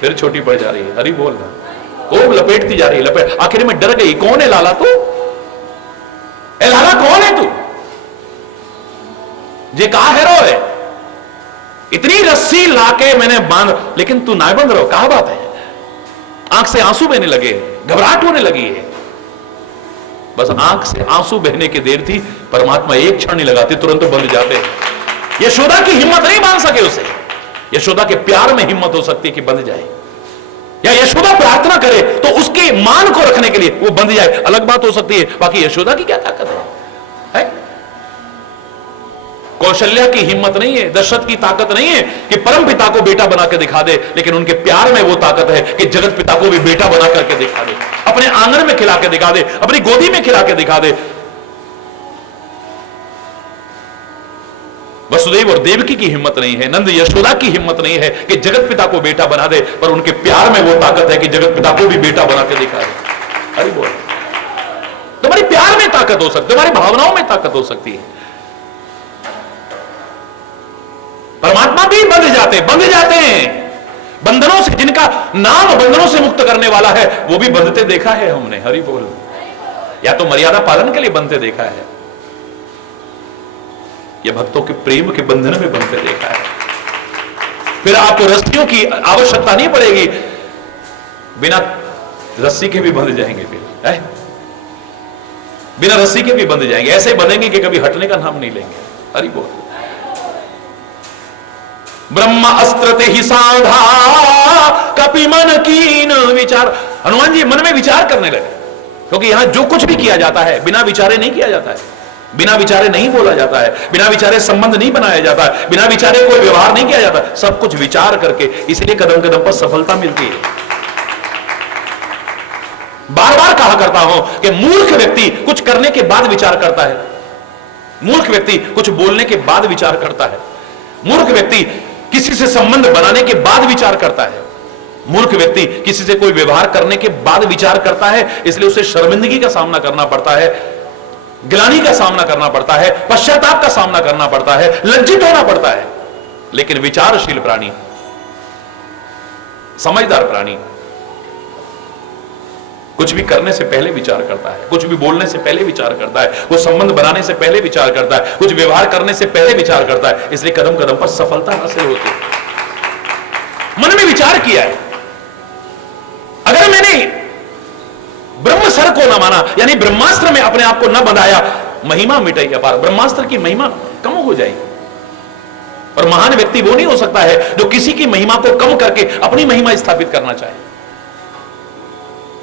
फिर छोटी पड़ जा रही है। हरि बोल ना, खूब लपेटती जा रही है, लपेट, आखिर में डर गई। कौन है लाला तू? ए लाला कौन है तू? जे कहा हेरो है, इतनी रस्सी लाके मैंने बांध, लेकिन तू ना बंध रहो, कहा बात है? आंख से आंसू बहने लगे, घबराहट होने लगी है। बस आंख से आंसू बहने की देर थी, परमात्मा एक क्षण नहीं लगाते, तुरंत बंध जाते। यशोदा की हिम्मत नहीं बांध सके उसे। यशोदा के प्यार में हिम्मत हो सकती है कि बंध जाए, या यशोदा प्रार्थना करे तो उसके मान को रखने के लिए वो बंध जाए, अलग बात हो सकती है। बाकी यशोदा की क्या ताकत है? कौशल्या की हिम्मत नहीं है, दशरथ की ताकत नहीं है कि परम पिता को बेटा बना के दिखा दे, लेकिन उनके प्यार में वो ताकत है कि जगत पिता को भी बेटा बना करके दिखा दे, अपने आंगन में खिला के दिखा दे, अपनी गोदी में खिला के दिखा दे। वसुदेव और देवकी की हिम्मत नहीं है, नंद यशोदा की हिम्मत नहीं है कि जगत पिता को बेटा बना दे, पर उनके प्यार में वो ताकत है कि जगत पिता को भी बेटा बना के दिखा दे। अरे बोल, तुम्हारी प्यार में ताकत हो सकती, तुम्हारी भावनाओं में ताकत हो सकती है। परमात्मा भी बंध जाते हैं बंधनों से, जिनका नाम बंधनों से मुक्त करने वाला है, वो भी बंधते देखा है हमने। हरि बोल, या तो मर्यादा पालन के लिए बंधते देखा है, या भक्तों के प्रेम के बंधन में बंधते देखा है। फिर आपको रस्सियों की आवश्यकता नहीं पड़ेगी, बिना रस्सी के भी बंध जाएंगे। फिर बिना रस्सी के भी बंध जाएंगे, ऐसे बंधेंगे कि कभी हटने का नाम नहीं लेंगे। हरि बोल। ब्रह्म अस्त्र ते ही साधा, कपि मन कीन विचार। हनुमान जी मन में विचार करने लगे, क्योंकि यहां जो कुछ भी किया जाता है बिना विचारे नहीं किया जाता है, बिना विचारे नहीं बोला जाता है, बिना विचारे संबंध नहीं बनाया जाता है, बिना विचारे कोई व्यवहार नहीं किया जाता, सब कुछ विचार करके, इसलिए कदम कदम पर सफलता मिलती है। बार बार कहा करता हूं कि मूर्ख व्यक्ति कुछ करने के बाद विचार करता है, मूर्ख व्यक्ति कुछ बोलने के बाद विचार करता है, मूर्ख व्यक्ति किसी से संबंध बनाने के बाद विचार करता है, मूर्ख व्यक्ति किसी से कोई व्यवहार करने के बाद विचार करता है, इसलिए उसे शर्मिंदगी का सामना करना पड़ता है, गिलानी का सामना करना पड़ता है, पश्चाताप का सामना करना पड़ता है, लज्जित होना पड़ता है। लेकिन विचारशील प्राणी, समझदार प्राणी कुछ भी करने से पहले विचार करता है, कुछ भी बोलने से पहले विचार करता है, कुछ संबंध बनाने से पहले विचार करता है, कुछ व्यवहार करने से पहले विचार करता है, इसलिए कदम कदम पर सफलता हासिल होती है। मन में विचार किया है, अगर मैंने ब्रह्म सर को न माना, यानी ब्रह्मास्त्र में अपने आप को न बंधाया, महिमा मिटाई अपार, ब्रह्मास्त्र की महिमा कम हो जाएगी। और महान व्यक्ति वो नहीं हो सकता है जो किसी की महिमा को कम करके अपनी महिमा स्थापित करना चाहे।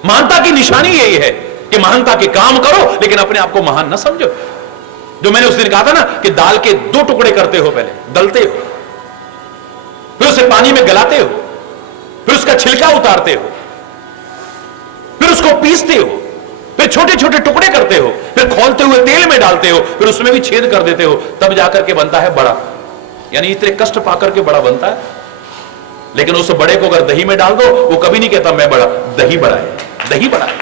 महानता की निशानी यही है कि महानता के काम करो लेकिन अपने आप को महान न समझो। जो मैंने उस दिन कहा था ना कि दाल के 2 टुकड़े करते हो, पहले दलते हो, फिर उसे पानी में गलाते हो, फिर उसका छिलका उतारते हो, फिर उसको पीसते हो, फिर छोटे छोटे टुकड़े करते हो, फिर खोलते हुए तेल में डालते हो, फिर उसमें भी छेद कर देते हो, तब जाकर के बनता है बड़ा। यानी इतने कष्ट पाकर के बड़ा बनता है। लेकिन उस बड़े को अगर दही में डाल दो, वो कभी नहीं कहता मैं बड़ा, दही बड़ा है, दही बड़ा है,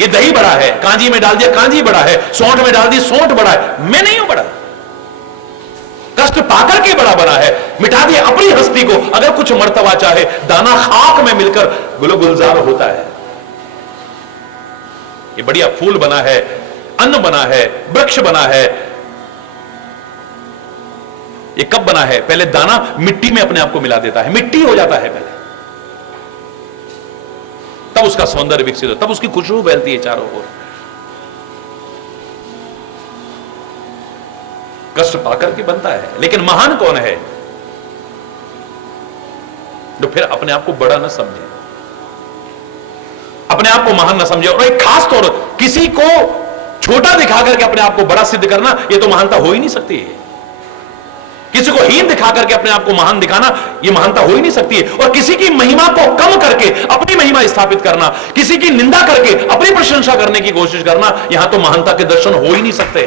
ये दही बड़ा है। कांजी में डाल दिया, कांजी बड़ा है, सौंठ में डाल दी, सौंठ बड़ा है, मैं नहीं हूं बड़ा। कष्ट पाकर के बड़ा बना है, मिटा दिया अपनी हस्ती को। अगर कुछ मर्तबा चाहे, दाना खाक में मिलकर गुलो गुलजार होता है। ये बढ़िया फूल बना है, अन्न बना है, वृक्ष बना है, ये कब बना है? पहले दाना मिट्टी में अपने आप को मिला देता है, मिट्टी हो जाता है पहले, तब उसका सौंदर्य विकसित हो, तब उसकी खुशबू फैलती है चारों ओर। कष्ट पाकर के बनता है। लेकिन महान कौन है? जो फिर अपने आप को बड़ा न समझे, अपने आप को महान न समझे। और एक खास तौर, किसी को छोटा दिखा करके अपने आप को बड़ा सिद्ध करना, यह तो महानता हो ही नहीं सकती है। किसी को हीन दिखा करके अपने आप को महान दिखाना, यह महानता हो ही नहीं सकती है। और किसी की महिमा को कम करके अपनी महिमा स्थापित करना, किसी की निंदा करके अपनी प्रशंसा करने की कोशिश करना, यहां तो महानता के दर्शन हो ही नहीं सकते।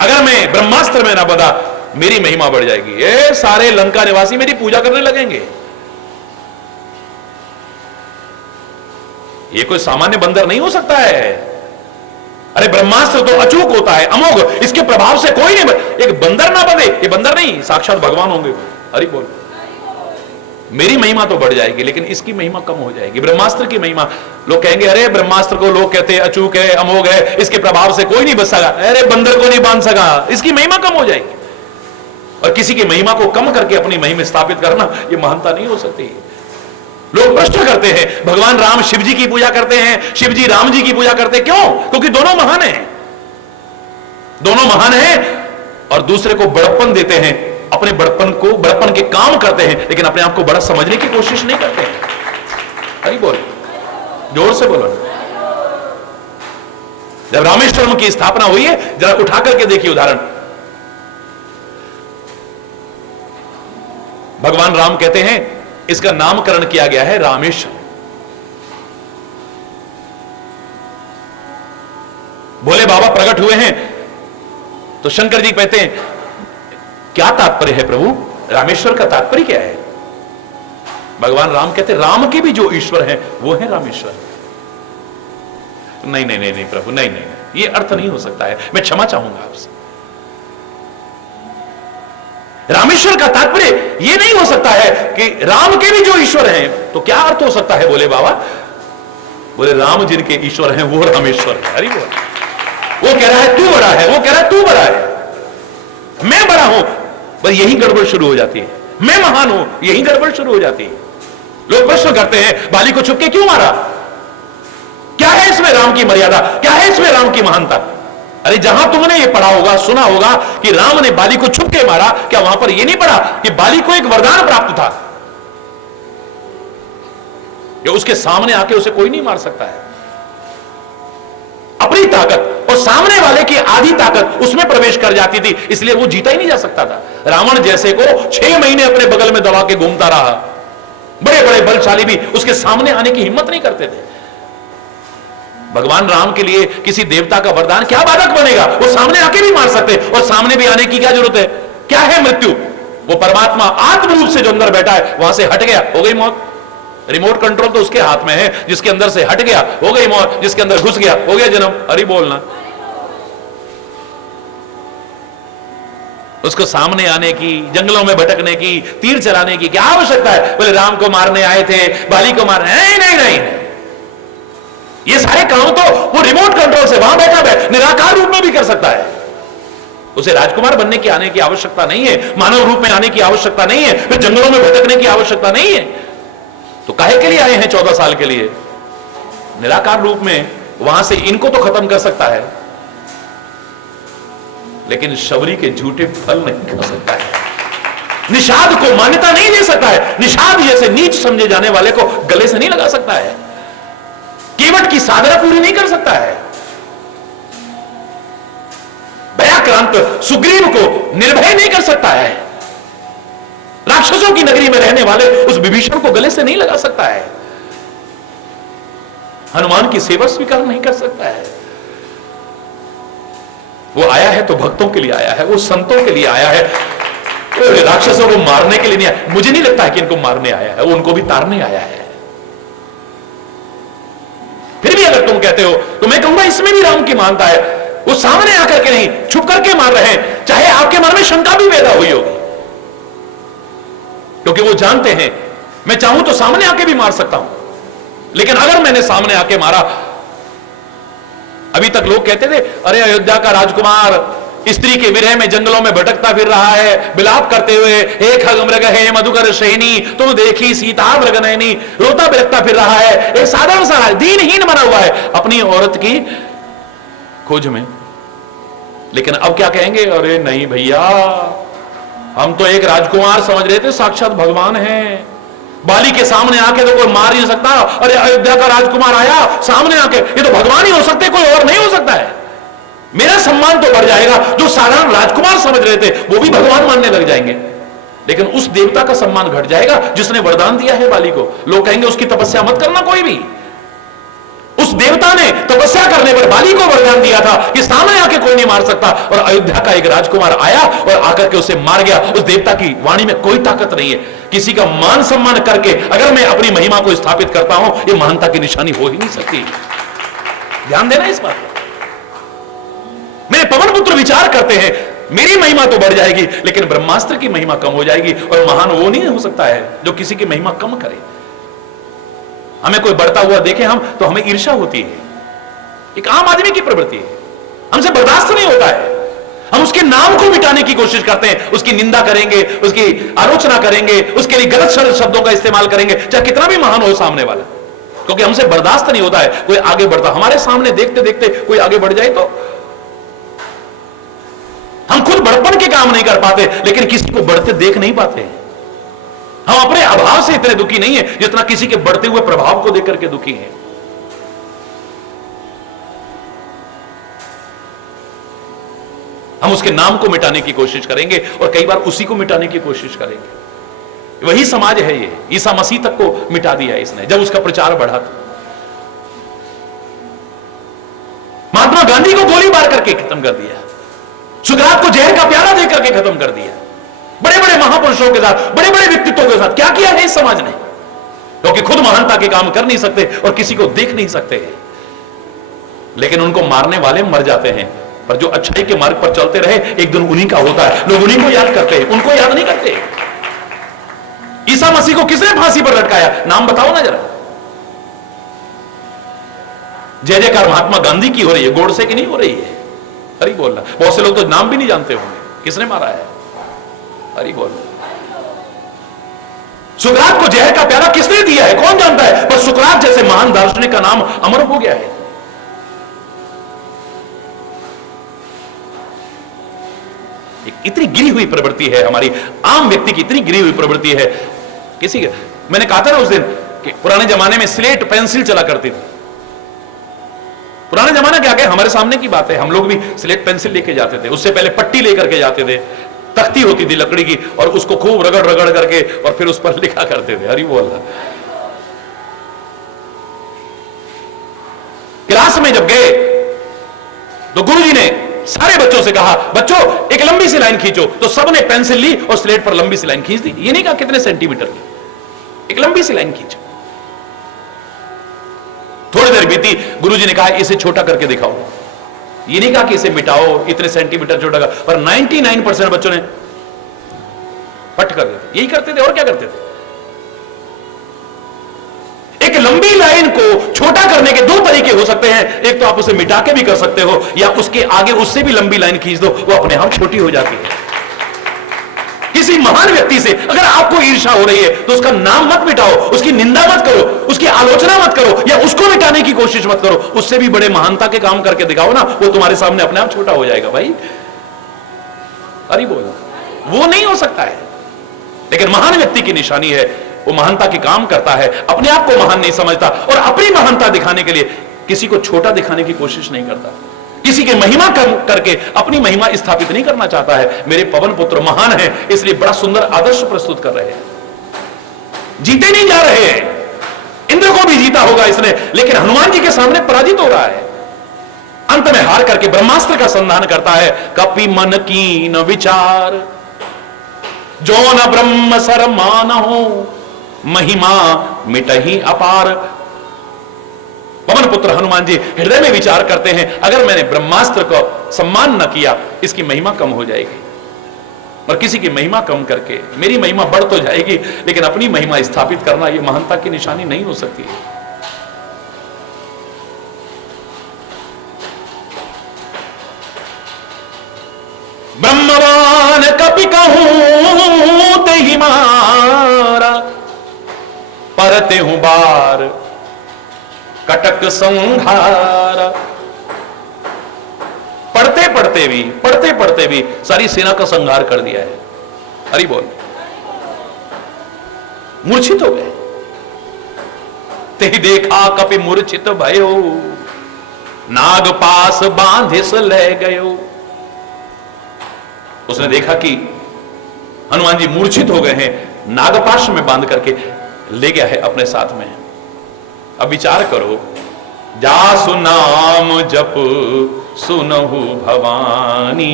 अगर मैं ब्रह्मास्त्र में ना बंधा, मेरी महिमा बढ़ जाएगी, ये सारे लंका निवासी मेरी पूजा करने लगेंगे। ये कोई सामान्य बंदर नहीं हो सकता है। अरे ब्रह्मास्त्र तो अचूक होता है, अमोघ, इसके प्रभाव से कोई नहीं। एक बंदर ना बने, ये बंदर नहीं, साक्षात भगवान होंगे। हरि बोल। मेरी महिमा तो बढ़ जाएगी, लेकिन इसकी महिमा कम हो जाएगी। ब्रह्मास्त्र की महिमा, लोग कहेंगे अरे ब्रह्मास्त्र को लोग कहते हैं अचूक है, अमोघ है, इसके प्रभाव से कोई नहीं बच सका। अरे बंदर को नहीं बांध सका, इसकी महिमा कम हो जाएगी। और किसी की महिमा को कम करके अपनी महिमा स्थापित करना, यह महानता नहीं हो सकती। लोग प्रश्न करते हैं, भगवान राम शिव जी की पूजा करते हैं, शिव जी राम जी की पूजा करते हैं, क्यों? क्योंकि दोनों महान हैं, दोनों महान हैं। और दूसरे को बड़प्पन देते हैं, अपने बड़प्पन के काम करते हैं, लेकिन अपने आप को बड़ा समझने की कोशिश नहीं करते हैं। अरे बोल, जोर से बोलो। जब रामेश्वरम की स्थापना हुई है, जरा उठा करके देखिए उदाहरण। भगवान राम कहते हैं इसका नामकरण किया गया है रामेश्वर। भोले बाबा प्रकट हुए हैं तो शंकर जी कहते हैं क्या तात्पर्य है प्रभु, रामेश्वर का तात्पर्य क्या है? भगवान राम कहते राम के भी जो ईश्वर है वो है रामेश्वर। नहीं नहीं नहीं नहीं प्रभु, नहीं नहीं, ये अर्थ नहीं हो सकता है, मैं क्षमा चाहूंगा आपसे। रामेश्वर का तात्पर्य यह नहीं हो सकता है कि राम के भी जो ईश्वर हैं। तो क्या अर्थ हो सकता है बोले बाबा? बोले राम जिनके ईश्वर हैं वो रामेश्वर है। अरे वो कह रहा है तू बड़ा है, वो कह रहा है तू बड़ा है, मैं बड़ा हूं, बस यही गड़बड़ शुरू हो जाती है। मैं महान हूं, यही गड़बड़ शुरू हो जाती है। लोग प्रश्न करते हैं बाली को छुपके क्यों मारा? क्या है इसमें राम की मर्यादा, क्या है इसमें राम की महानता? अरे जहां तुमने ये पढ़ा होगा, सुना होगा कि राम ने बाली को छुप के मारा, क्या वहां पर ये नहीं पढ़ा कि बाली को एक वरदान प्राप्त था? कि उसके सामने आके उसे कोई नहीं मार सकता है। अपनी ताकत और सामने वाले की आधी ताकत उसमें प्रवेश कर जाती थी, इसलिए वो जीता ही नहीं जा सकता था। रावण जैसे को 6 महीने अपने बगल में दबा के घूमता रहा, बड़े बड़े बलशाली भी उसके सामने आने की हिम्मत नहीं करते थे। भगवान राम के लिए किसी देवता का वरदान क्या बाधक बनेगा? वो सामने आके भी मार सकते, और सामने भी आने की क्या जरूरत है? क्या है मृत्यु? वो परमात्मा आत्म रूप से जो अंदर बैठा है वहां से हट गया, हो गई मौत। रिमोट कंट्रोल तो उसके हाथ में है, जिसके अंदर से हट गया हो गई मौत, जिसके अंदर घुस गया हो गया जन्म। हरि बोलना। उसको सामने आने की, जंगलों में भटकने की, तीर चलाने की क्या आवश्यकता है? बोले राम को मारने आए थे, बाली को मारने, नहीं नहीं नहीं, नहीं। ये सारे काम तो वो रिमोट कंट्रोल से वहां बैठा है, निराकार रूप में भी कर सकता है। उसे राजकुमार बनने की आने की आवश्यकता नहीं है, मानव रूप में आने की आवश्यकता नहीं है, फिर जंगलों में भटकने की आवश्यकता नहीं है। तो काहे के लिए आए हैं 14 साल के लिए? निराकार रूप में वहां से इनको तो खत्म कर सकता है, लेकिन शबरी के झूठे फल नहीं कर सकता है। निषाद को मान्यता नहीं दे सकता है। निषाद जैसे नीच समझे जाने वाले को गले से नहीं लगा सकता है। केवट की साधना पूरी नहीं कर सकता है। भयाक्रांत सुग्रीव को निर्भय नहीं कर सकता है। राक्षसों की नगरी में रहने वाले उस विभीषण को गले से नहीं लगा सकता है। हनुमान की सेवा स्वीकार नहीं कर सकता है। वो आया है तो भक्तों के लिए आया है, वो संतों के लिए आया है, वो राक्षसों को मारने के लिए नहीं आया। मुझे नहीं लगता है कि इनको मारने आया है, वो उनको भी तारने आया है। फिर भी अगर तुम कहते हो तो मैं कहूंगा इसमें भी राम की मानता है। वो सामने आकर के नहीं, छुप करके मार रहे हैं, चाहे आपके मन में शंका भी पैदा हुई होगी, क्योंकि वो जानते हैं मैं चाहूं तो सामने आके भी मार सकता हूं, लेकिन अगर मैंने सामने आके मारा। अभी तक लोग कहते थे अरे अयोध्या का राजकुमार स्त्री के विरह में जंगलों में भटकता फिर रहा है, विलाप करते हुए, हे खगमृग हे मधुकर शयनी तुम देखी सीता मृगनयनी, रोता बिलखता फिर रहा है। एक साधारण सा दीनहीन बना हुआ है अपनी औरत की खोज में। लेकिन अब क्या कहेंगे? अरे नहीं भैया, हम तो एक राजकुमार समझ रहे थे, साक्षात भगवान है। बाली के सामने आके तो कोई मार ही नहीं सकता। अरे अयोध्या का राजकुमार आया सामने आके, ये तो भगवान ही हो सकते, कोई और नहीं हो सकता है। मेरा सम्मान तो बढ़ जाएगा। जो साधारण राजकुमार समझ रहे थे वो भी भगवान मानने लग जाएंगे, लेकिन उस देवता का सम्मान घट जाएगा जिसने वरदान दिया है बाली को। लोग कहेंगे उसकी तपस्या मत करना कोई भी। उस देवता ने तपस्या करने पर बाली को वरदान दिया था कि सामने आके कोई नहीं मार सकता, और अयोध्या का एक राजकुमार आया और आकर के उसे मार गया। उस देवता की वाणी में कोई ताकत नहीं है। किसी का मान सम्मान करके अगर मैं अपनी महिमा को स्थापित करता हूं, यह महानता की निशानी हो ही नहीं सकती। ध्यान देना इस बात पर। मेरे पवन पुत्र विचार करते हैं मेरी महिमा तो बढ़ जाएगी, लेकिन ब्रह्मास्त्र की महिमा कम हो जाएगी, और महान वो नहीं हो सकता है जो किसी की महिमा कम करे। हमें कोई बढ़ता हुआ देखे हम तो हमें ईर्ष्या होती है, एक आम आदमी की प्रवृत्ति है, हमसे बर्दाश्त नहीं होता है। हम उसके नाम को मिटाने की कोशिश करते हैं, उसकी निंदा करेंगे, उसकी आलोचना करेंगे, उसके लिए गलत शब्दों का इस्तेमाल करेंगे, चाहे कितना भी महान हो सामने वाला, क्योंकि हमसे बर्दाश्त नहीं होता है कोई आगे बढ़ता। हमारे सामने देखते देखते कोई आगे बढ़ जाए तो हम खुद बड़पन के काम नहीं कर पाते, लेकिन किसी को बढ़ते देख नहीं पाते। हम अपने अभाव से इतने दुखी नहीं है जितना किसी के बढ़ते हुए प्रभाव को देख करके दुखी हैं। हम उसके नाम को मिटाने की कोशिश करेंगे और कई बार उसी को मिटाने की कोशिश करेंगे। वही समाज है ये। ईसा मसीह तक को मिटा दिया इसने जब उसका प्रचार बढ़ा था। महात्मा गांधी को गोली मार करके खत्म कर दिया, सुकरात को जहर का प्याला देकर के खत्म कर दिया, बड़े बड़े महापुरुषों के साथ, बड़े बड़े व्यक्तित्वों के साथ क्या किया है इस समाज ने, क्योंकि खुद महानता के काम कर नहीं सकते और किसी को देख नहीं सकते, लेकिन उनको मारने वाले मर जाते हैं। पर जो अच्छाई के मार्ग पर चलते रहे एक दिन उन्हीं का होता है। लोग उन्हीं को याद करते हैं, उनको याद नहीं करते। ईसा मसीह को किसने फांसी पर लटकाया? नाम बताओ ना जरा। जय जयकार महात्मा गांधी की हो रही है, गोडसे की नहीं हो रही है। हरि बोलना। बहुत से लोग तो नाम भी नहीं जानते होंगे किसने मारा है। हरि बोलना। सुकरात को जहर का प्याला किसने दिया है कौन जानता है, पर सुकरात जैसे महान दार्शनिक का नाम अमर हो गया है। इतनी गिरी हुई प्रवृत्ति है हमारी, आम व्यक्ति की इतनी गिरी हुई प्रवृत्ति है। किसी के मैंने कहा था ना उस दिन कि पुराने जमाने में स्लेट पेंसिल चला करती थी। पुराने जमाना क्या, हमारे सामने की बात है, हम लोग भी स्लेट पेंसिल लेके जाते थे। उससे पहले पट्टी लेकर के जाते थे, तख्ती होती थी लकड़ी की, और उसको खूब रगड़ रगड़ करके और फिर उस पर लिखा करते थे। हरि बोल। क्लास में जब गए तो गुरुजी ने सारे बच्चों से कहा, बच्चों एक लंबी सी लाइन खींचो। तो सबने पेंसिल ली और स्लेट पर लंबी सी लाइन खींच दी। ये नहीं कहा कितने सेंटीमीटर की, एक लंबी सी लाइन खींचो। थोड़ी देर बीती, गुरुजी ने कहा इसे छोटा करके दिखाओ। ये नहीं कहा कि इसे मिटाओ, इतने सेंटीमीटर छोटा कर, पर 99% बच्चों ने पट कर देते। यही करते थे, और क्या करते थे। एक लंबी लाइन को छोटा करने के दो तरीके हो सकते हैं। एक तो आप उसे मिटा के भी कर सकते हो, या उसके आगे उससे भी लंबी लाइन खींच दो, वो अपने आप छोटी हो जाती है। किसी महान व्यक्ति से अगर आपको ईर्ष्या हो रही है तो उसका नाम मत मिटाओ, उसकी निंदा मत करो, उसकी आलोचना मत करो, या उसको मिटाने की कोशिश मत करो। उससे भी बड़े महानता के काम करके दिखाओ ना, वो तुम्हारे सामने अपने आप छोटा हो जाएगा भाई। अरे बोलो, वो नहीं हो सकता है। लेकिन महान व्यक्ति की निशानी है, वो महानता के काम करता है, अपने आप को महान नहीं समझता, और अपनी महानता दिखाने के लिए किसी को छोटा दिखाने की कोशिश नहीं करता। किसी की महिमा करके अपनी महिमा स्थापित नहीं करना चाहता है। मेरे पवन पुत्र महान है, इसलिए बड़ा सुंदर आदर्श प्रस्तुत कर रहे हैं। जीते नहीं जा रहे हैं। इंद्र को भी जीता होगा इसने, लेकिन हनुमान जी के सामने पराजित हो रहा है। अंत में हार करके ब्रह्मास्त्र का संधान करता है। कपि मन कीन विचार, जो न ब्रह्म सर मानहु, महिमा मिटहि अपार। पवन पुत्र हनुमान जी हृदय में विचार करते हैं, अगर मैंने ब्रह्मास्त्र को सम्मान न किया, इसकी महिमा कम हो जाएगी। और किसी की महिमा कम करके मेरी महिमा बढ़ तो जाएगी, लेकिन अपनी महिमा स्थापित करना यह महानता की निशानी नहीं हो सकती। ब्रह्मवान कपि कहूं तेहि मारा, परते हूं बार कटक संहारा। पढ़ते पढ़ते भी सारी सेना का संहार कर दिया है। हरि बोल। मूर्छित हो गए। तेहि देखा कपि मूर्छित भयो, नाग पास बांधिस ले गयो। उसने देखा कि हनुमान जी मूर्छित हो गए हैं, नागपाश में बांध करके ले गया है अपने साथ में। अब विचार करो, जासु नाम जप सुनहु भवानी,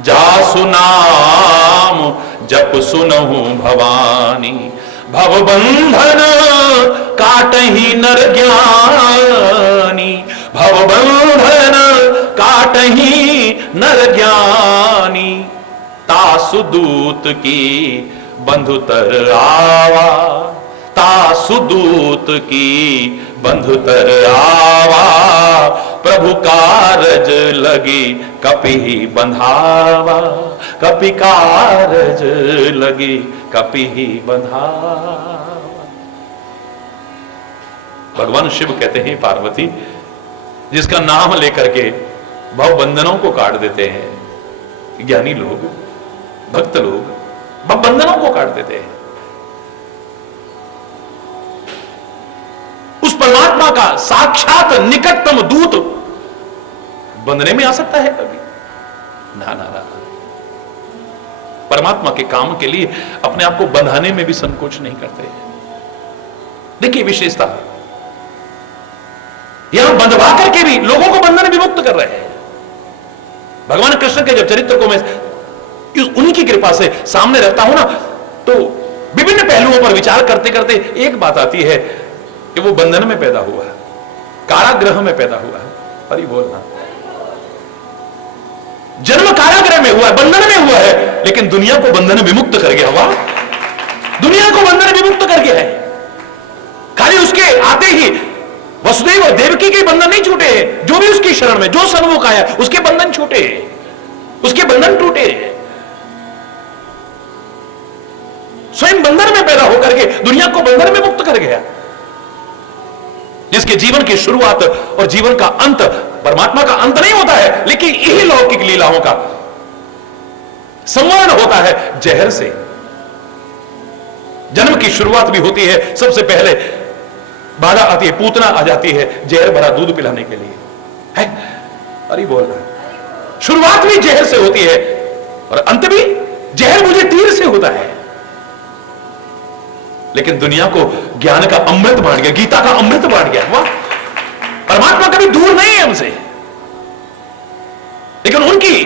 जासु नाम जप सुनहु भवानी। भवबंधन काटहि नर ज्ञानी, भवबंधन काटहि नर ज्ञानी। तासु दूत की बंधुतर आवा, तासु दूत की बंधुतर आवा। प्रभु कारज लगी कपि बंधावा, कपि कारज लगी कपि बंधावा। भगवान शिव कहते हैं, पार्वती जिसका नाम लेकर के भव बंधनों को काट देते हैं, ज्ञानी लोग, भक्त लोग भव बंधनों को काट देते हैं। उस परमात्मा का साक्षात निकटतम दूत बंधने में आ सकता है कभी? ना ना ना। परमात्मा के काम के लिए अपने आप को बंधाने में भी संकोच नहीं करते। देखिए विशेषता, यहां बंधवा करके भी लोगों को बंधन विमुक्त कर रहे हैं। भगवान कृष्ण के जब चरित्र को मैं उन्हीं की कृपा से सामने रखता हूं ना, तो विभिन्न पहलुओं पर विचार करते करते एक बात आती है कि वो बंधन में पैदा हुआ है, कारागृह में पैदा हुआ है। हरि बोलना। जन्म कारागृह में हुआ है, बंधन में हुआ है, लेकिन दुनिया को बंधन विमुक्त कर गया। हुआ दुनिया को बंधन विमुक्त कर गया है। खाली उसके आते ही वसुदेव और देवकी के बंधन नहीं छूटे हैं, जो भी उसकी शरण में जो सन्मुख आया उसके बंधन छूटे, उसके बंधन टूटे। स्वयं बंधन में पैदा होकर के दुनिया को बंधन में मुक्त कर गया। जिसके जीवन की शुरुआत और जीवन का अंत परमात्मा का अंत नहीं होता है, लेकिन यही लौकिक लीलाओं का संवरण होता है जहर से। जन्म की शुरुआत भी होती है, सबसे पहले बाधा आती है, पूतना आ जाती है जहर भरा दूध पिलाने के लिए, है? अरे बोल रहा है, शुरुआत भी जहर से होती है और अंत भी जहर मुझे तीर से होता है। लेकिन दुनिया को ज्ञान का अमृत बांट गया, गीता का अमृत बांट गया। वाह, परमात्मा कभी दूर नहीं है हमसे। लेकिन उनकी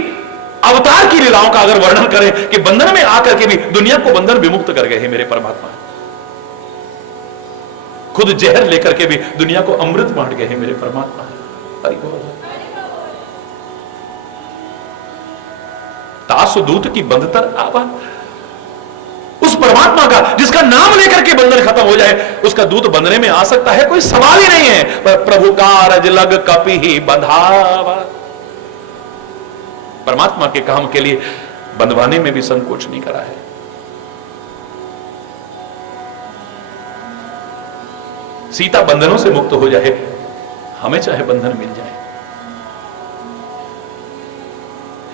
अवतार की लीलाओं का अगर वर्णन करें कि बंधन में आकर के भी दुनिया को बंधन विमुक्त कर गए हैं मेरे परमात्मा, खुद जहर लेकर के भी दुनिया को अमृत बांट गए हैं मेरे परमात्मा। हरि बोल। तासु दूत की बंधतर आवा, उस परमात्मा का जिसका नाम लेकर के बंधन खत्म हो जाए, उसका दूत बंधने में आ सकता है? कोई सवाल ही नहीं है। पर प्रभु कारज लग कपि ही बंधावा, परमात्मा के काम के लिए बंधवाने में भी संकोच नहीं करा है। सीता बंधनों से मुक्त हो जाए, हमें चाहे बंधन मिल जाए।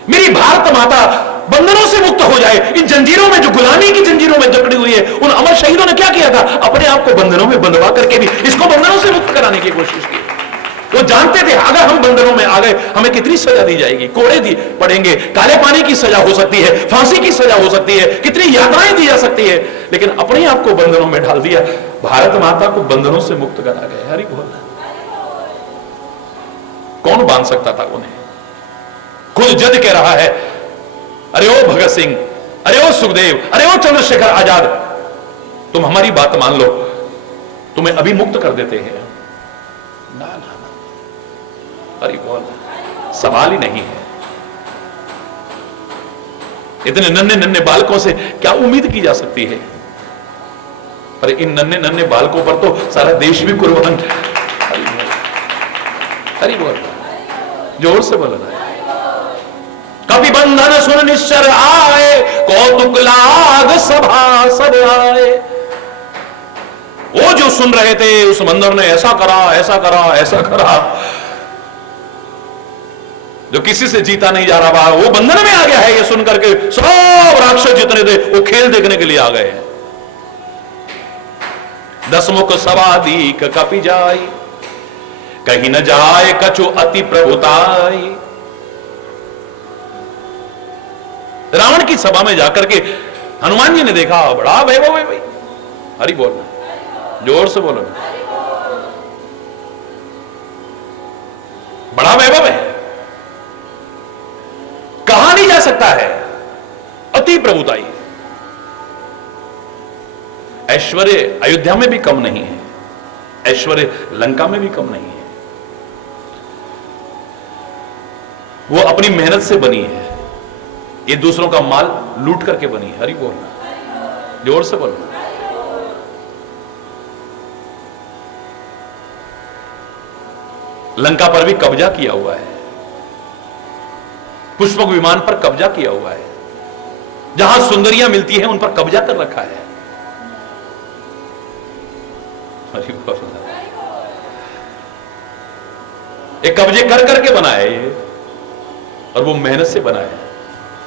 मेरी भारत माता बंधनों से मुक्त हो जाए। इन जंजीरों में, जो गुलामी की जंजीरों में जकड़ी हुई है, उन अमर शहीदों ने क्या किया था? अपने आप को बंधनों में बंधवा करके भी इसको बंधनों से मुक्त कराने की कोशिश की। वो जानते थे अगर हम बंधनों में आ गए हमें कितनी सजा दी जाएगी, कोड़े दी पड़ेंगे, काले पानी की सजा हो सकती है, फांसी की सजा हो सकती है, कितनी यातनाएं दी जा सकती है। लेकिन अपने आप को बंधनों में डाल दिया, भारत माता को बंधनों से मुक्त करा गए। हरि बोल। कौन बांध सकता था उन्हें? खुद जज कह रहा है, अरे ओ भगत सिंह, अरे ओ सुखदेव, अरे ओ चंद्रशेखर आजाद, तुम हमारी बात मान लो, तुम्हें अभी मुक्त कर देते हैं। ना ना, अरे बोल, सवाल ही नहीं है। इतने नन्हे नन्हे बालकों से क्या उम्मीद की जा सकती है? पर इन नन्हे नन्हे बालकों पर तो सारा देश भी कुर्बान। हरि बोल, जोर से बोल रहा है। कभी बंधन सुन निश्चर आए, कौतुक लाग सभा सब आए। वो जो सुन रहे थे उस बंदर ने ऐसा करा, ऐसा करा, ऐसा करा, जो किसी से जीता नहीं जा रहा, वो बंधन में आ गया है। ये सुनकर के सब राक्षस जितने थे वो खेल देखने के लिए आ गए हैं। दसमुख सवादीक कपि जाई, कहीं न जाए कछु अति प्रभुताई। रावण की सभा में जाकर के हनुमान जी ने देखा, बड़ा वैभव है भाई। हरि बोलना, जोर से बोलो, बड़ा वैभव है, कहा नहीं जा सकता है, अति प्रभुताई। ऐश्वर्य अयोध्या में भी कम नहीं है, ऐश्वर्य लंका में भी कम नहीं है। वो अपनी मेहनत से बनी है, ये दूसरों का माल लूट करके बनी है। हरि बोलना, जोर से बोलना। लंका पर भी कब्जा किया हुआ है, पुष्पक विमान पर कब्जा किया हुआ है, जहां सुंदरियां मिलती हैं उन पर कब्जा कर रखा है। एक कब्जे कर करके बनाए और वो मेहनत से बनाए।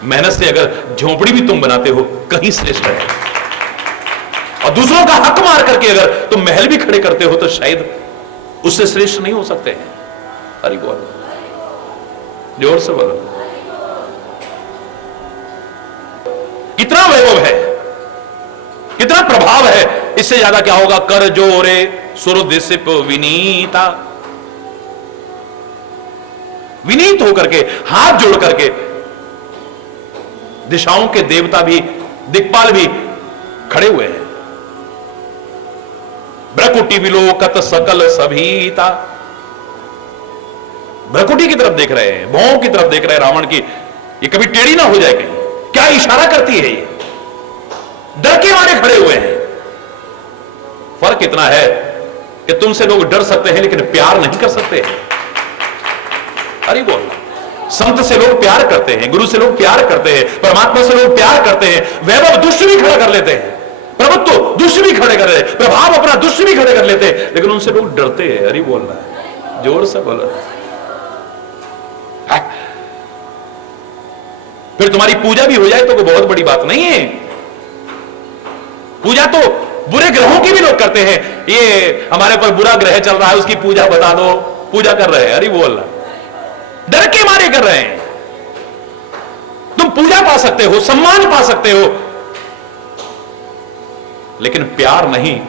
मेहनत से अगर झोपड़ी भी तुम बनाते हो कहीं श्रेष्ठ है, और दूसरों का हक मार करके अगर तुम महल भी खड़े करते हो तो शायद उससे श्रेष्ठ नहीं हो सकते हैं। हरि बोल, जोर से बोलो। कितना वैभव है, कितना प्रभाव है, इससे ज्यादा क्या होगा? कर जोरे सुरदिसिप विनीता, विनीत होकर के, हाथ जोड़ करके दिशाओं के देवता भी, दिक्पाल भी खड़े हुए हैं। भ्रकुटी विलोकत सकल सभीता, भ्रकुटी की तरफ देख रहे हैं, भौं की तरफ देख रहे हैं रावण की, ये कभी टेढ़ी ना हो जाए कहीं। क्या इशारा करती है ये? डर के मारे खड़े हुए हैं। फर्क इतना है कि तुमसे लोग डर सकते हैं लेकिन प्यार नहीं कर सकते। अरे बोल, संत से लोग प्यार करते हैं, गुरु से लोग प्यार करते हैं, परमात्मा से लोग प्यार करते हैं। वैभव दुष्ट भी खड़ा कर लेते हैं, प्रभुत्व दुष्ट भी खड़े कर लेते, प्रभाव अपना दुष्ट भी खड़े कर लेते हैं, लेकिन उनसे लोग डरते हैं। अरे बोलना है, जोर से बोलो। फिर तुम्हारी पूजा भी हो जाए तो कोई बहुत बड़ी बात नहीं है। पूजा तो बुरे ग्रहों की भी लोग करते हैं, ये हमारे पर बुरा ग्रह चल रहा है उसकी पूजा बता दो, पूजा कर रहे हैं, अरे बोल रहा, डर के मारे कर रहे हैं। तुम पूजा पा सकते हो, सम्मान पा सकते हो, लेकिन प्यार नहीं।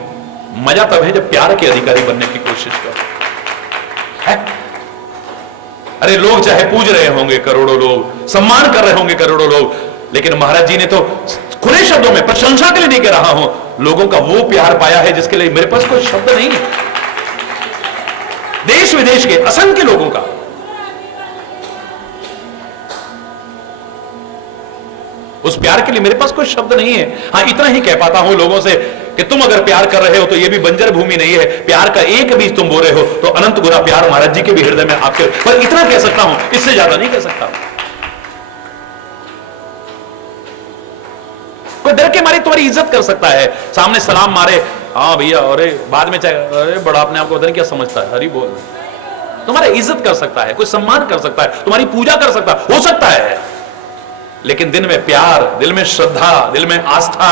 मजा तब है जब प्यार के अधिकारी बनने की कोशिश करो। अरे लोग चाहे पूज रहे होंगे करोड़ों लोग, सम्मान कर रहे होंगे करोड़ों लोग, लेकिन महाराज जी ने तो खुले शब्दों में प्रशंसा के लिए नहीं कह रहा हूं, लोगों का वो प्यार पाया है जिसके लिए मेरे पास कोई शब्द नहीं है। देश विदेश के असंख्य लोगों का। उस प्यार के लिए मेरे पास कोई शब्द नहीं है। हां, इतना ही कह पाता हूं लोगों से कि तुम अगर प्यार कर रहे हो तो यह भी बंजर भूमि नहीं है, प्यार का एक बीज तुम बो रहे हो तो अनंत गुना प्यार महाराज जी के भी हृदय में आपके, पर इतना कह सकता हूं, इससे ज्यादा नहीं कह सकता। कोई डर के मारे तुम्हारी इज्जत कर सकता है, सामने सलाम मारे, हाँ भैया, अरे बाद में चाहे, अरे बड़ा अपने आपको पता नहीं क्या समझता है, हरी बोल, तुम्हारा इज्जत कर सकता है, कोई सम्मान कर सकता है, तुम्हारी पूजा कर सकता है, हो सकता है, लेकिन दिल में प्यार, दिल में श्रद्धा, दिल में आस्था,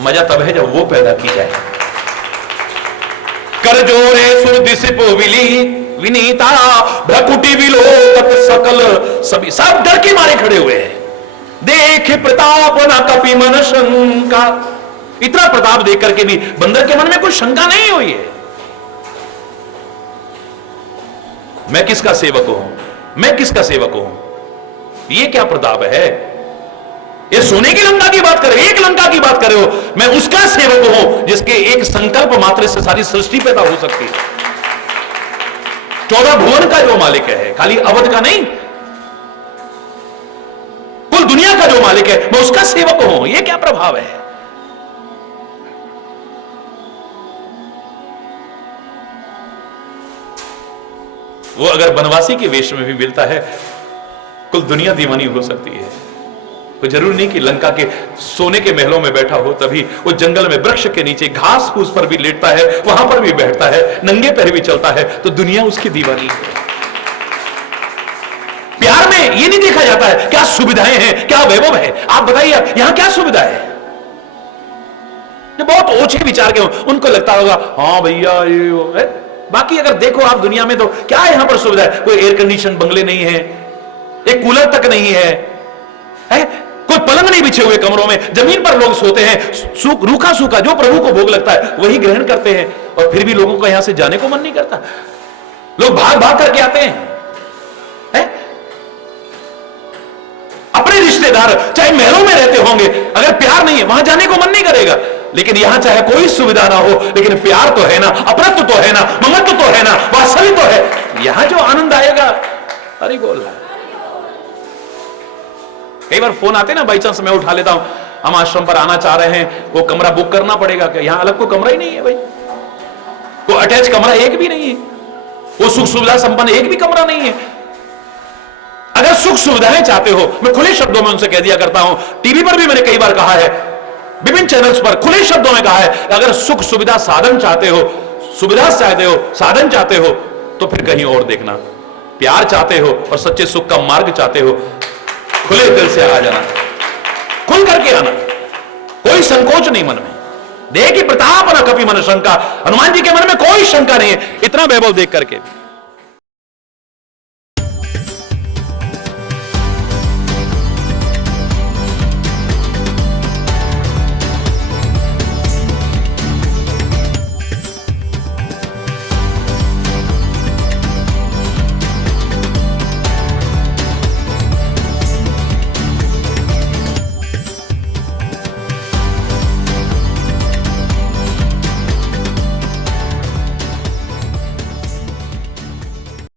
मजा तब है जब वो पैदा की जाए। कर जोरे सुरदिसिप विली विनीता भ्रकुटी विलोकत सकल, सभी सब डर के मारे खड़े हुए हैं। देख प्रताप न कपि मन शंका, इतना प्रताप देख करके भी बंदर के मन में कोई शंका नहीं हुई है। मैं किसका सेवक हूं, मैं किसका सेवक हूं, ये क्या प्रताप है। ये सोने की लंका की बात कर रहे हो, एक लंका की बात कर रहे हो, मैं उसका सेवक हूं जिसके एक संकल्प मात्र से सारी सृष्टि पैदा हो सकती है। 14 भुवन का जो मालिक है, खाली अवध का नहीं, कुल दुनिया का जो मालिक है, मैं उसका सेवक हूं, यह क्या प्रभाव है। वो अगर बनवासी के वेश में भी मिलता है, कुल दुनिया दीवानी हो सकती है। कोई जरूरी नहीं कि लंका के सोने के महलों में बैठा हो, तभी वो जंगल में वृक्ष के नीचे घास फूस पर भी लेटता है, वहां पर भी बैठता है, नंगे पैर भी चलता है, तो दुनिया उसकी दीवानी है। प्यार में ये नहीं देखा जाता है क्या सुविधाएं हैं, क्या वैभव है। आप बताइए यहां क्या सुविधा है। जो बहुत ओछे विचार के हो उनको लगता होगा हाँ भैया ये है। बाकी अगर देखो आप दुनिया में तो क्या यहां पर सुविधा है, कोई एयर कंडीशन बंगले नहीं है, एक कूलर तक नहीं है, कोई पलंग नहीं बिछे हुए कमरों में, जमीन पर लोग सोते हैं, रूखा सूखा जो प्रभु को भोग लगता है वही ग्रहण करते हैं, और फिर भी लोगों को यहां से जाने को मन नहीं करता। लोग भाग भाग करके आते हैं। अपने रिश्तेदार चाहे महलों में रहते होंगे, अगर प्यार नहीं है वहां जाने को मन नहीं करेगा। लेकिन यहां चाहे कोई सुविधा ना हो, लेकिन प्यार तो है ना, अपनत्व तो है ना, ममत्व तो है ना, वात्सल्य तो है, यहां जो आनंद आएगा, अरे बोल रहा है। कई बार फोन आते ना, बाई चांस मैं उठा लेता हूं, हम आश्रम पर आना चाह रहे हैं, वो कमरा बुक करना पड़ेगा क्या। यहां अलग कोई कमरा ही नहीं है भाई, वो अटैच कमरा एक भी नहीं है, वो सुख सुविधा संपन्न एक भी कमरा नहीं है। अगर सुख सुविधाएं चाहते हो, मैं खुले शब्दों में उनसे कह दिया करता हूं, टीवी पर भी मैंने कई बार कहा है, विभिन्न चैनल्स पर खुले शब्दों में कहा है, अगर सुख सुविधा साधन चाहते हो, सुविधा चाहते हो, साधन चाहते हो, तो फिर कहीं और देखना। प्यार चाहते हो और सच्चे सुख का मार्ग चाहते हो, खुले दिल से आ जाना, खुल करके आना, कोई संकोच नहीं मन में। देह की प्रताप न कपि मन शंका, हनुमान जी के मन में कोई शंका नहीं है, इतना वैभव देख करके।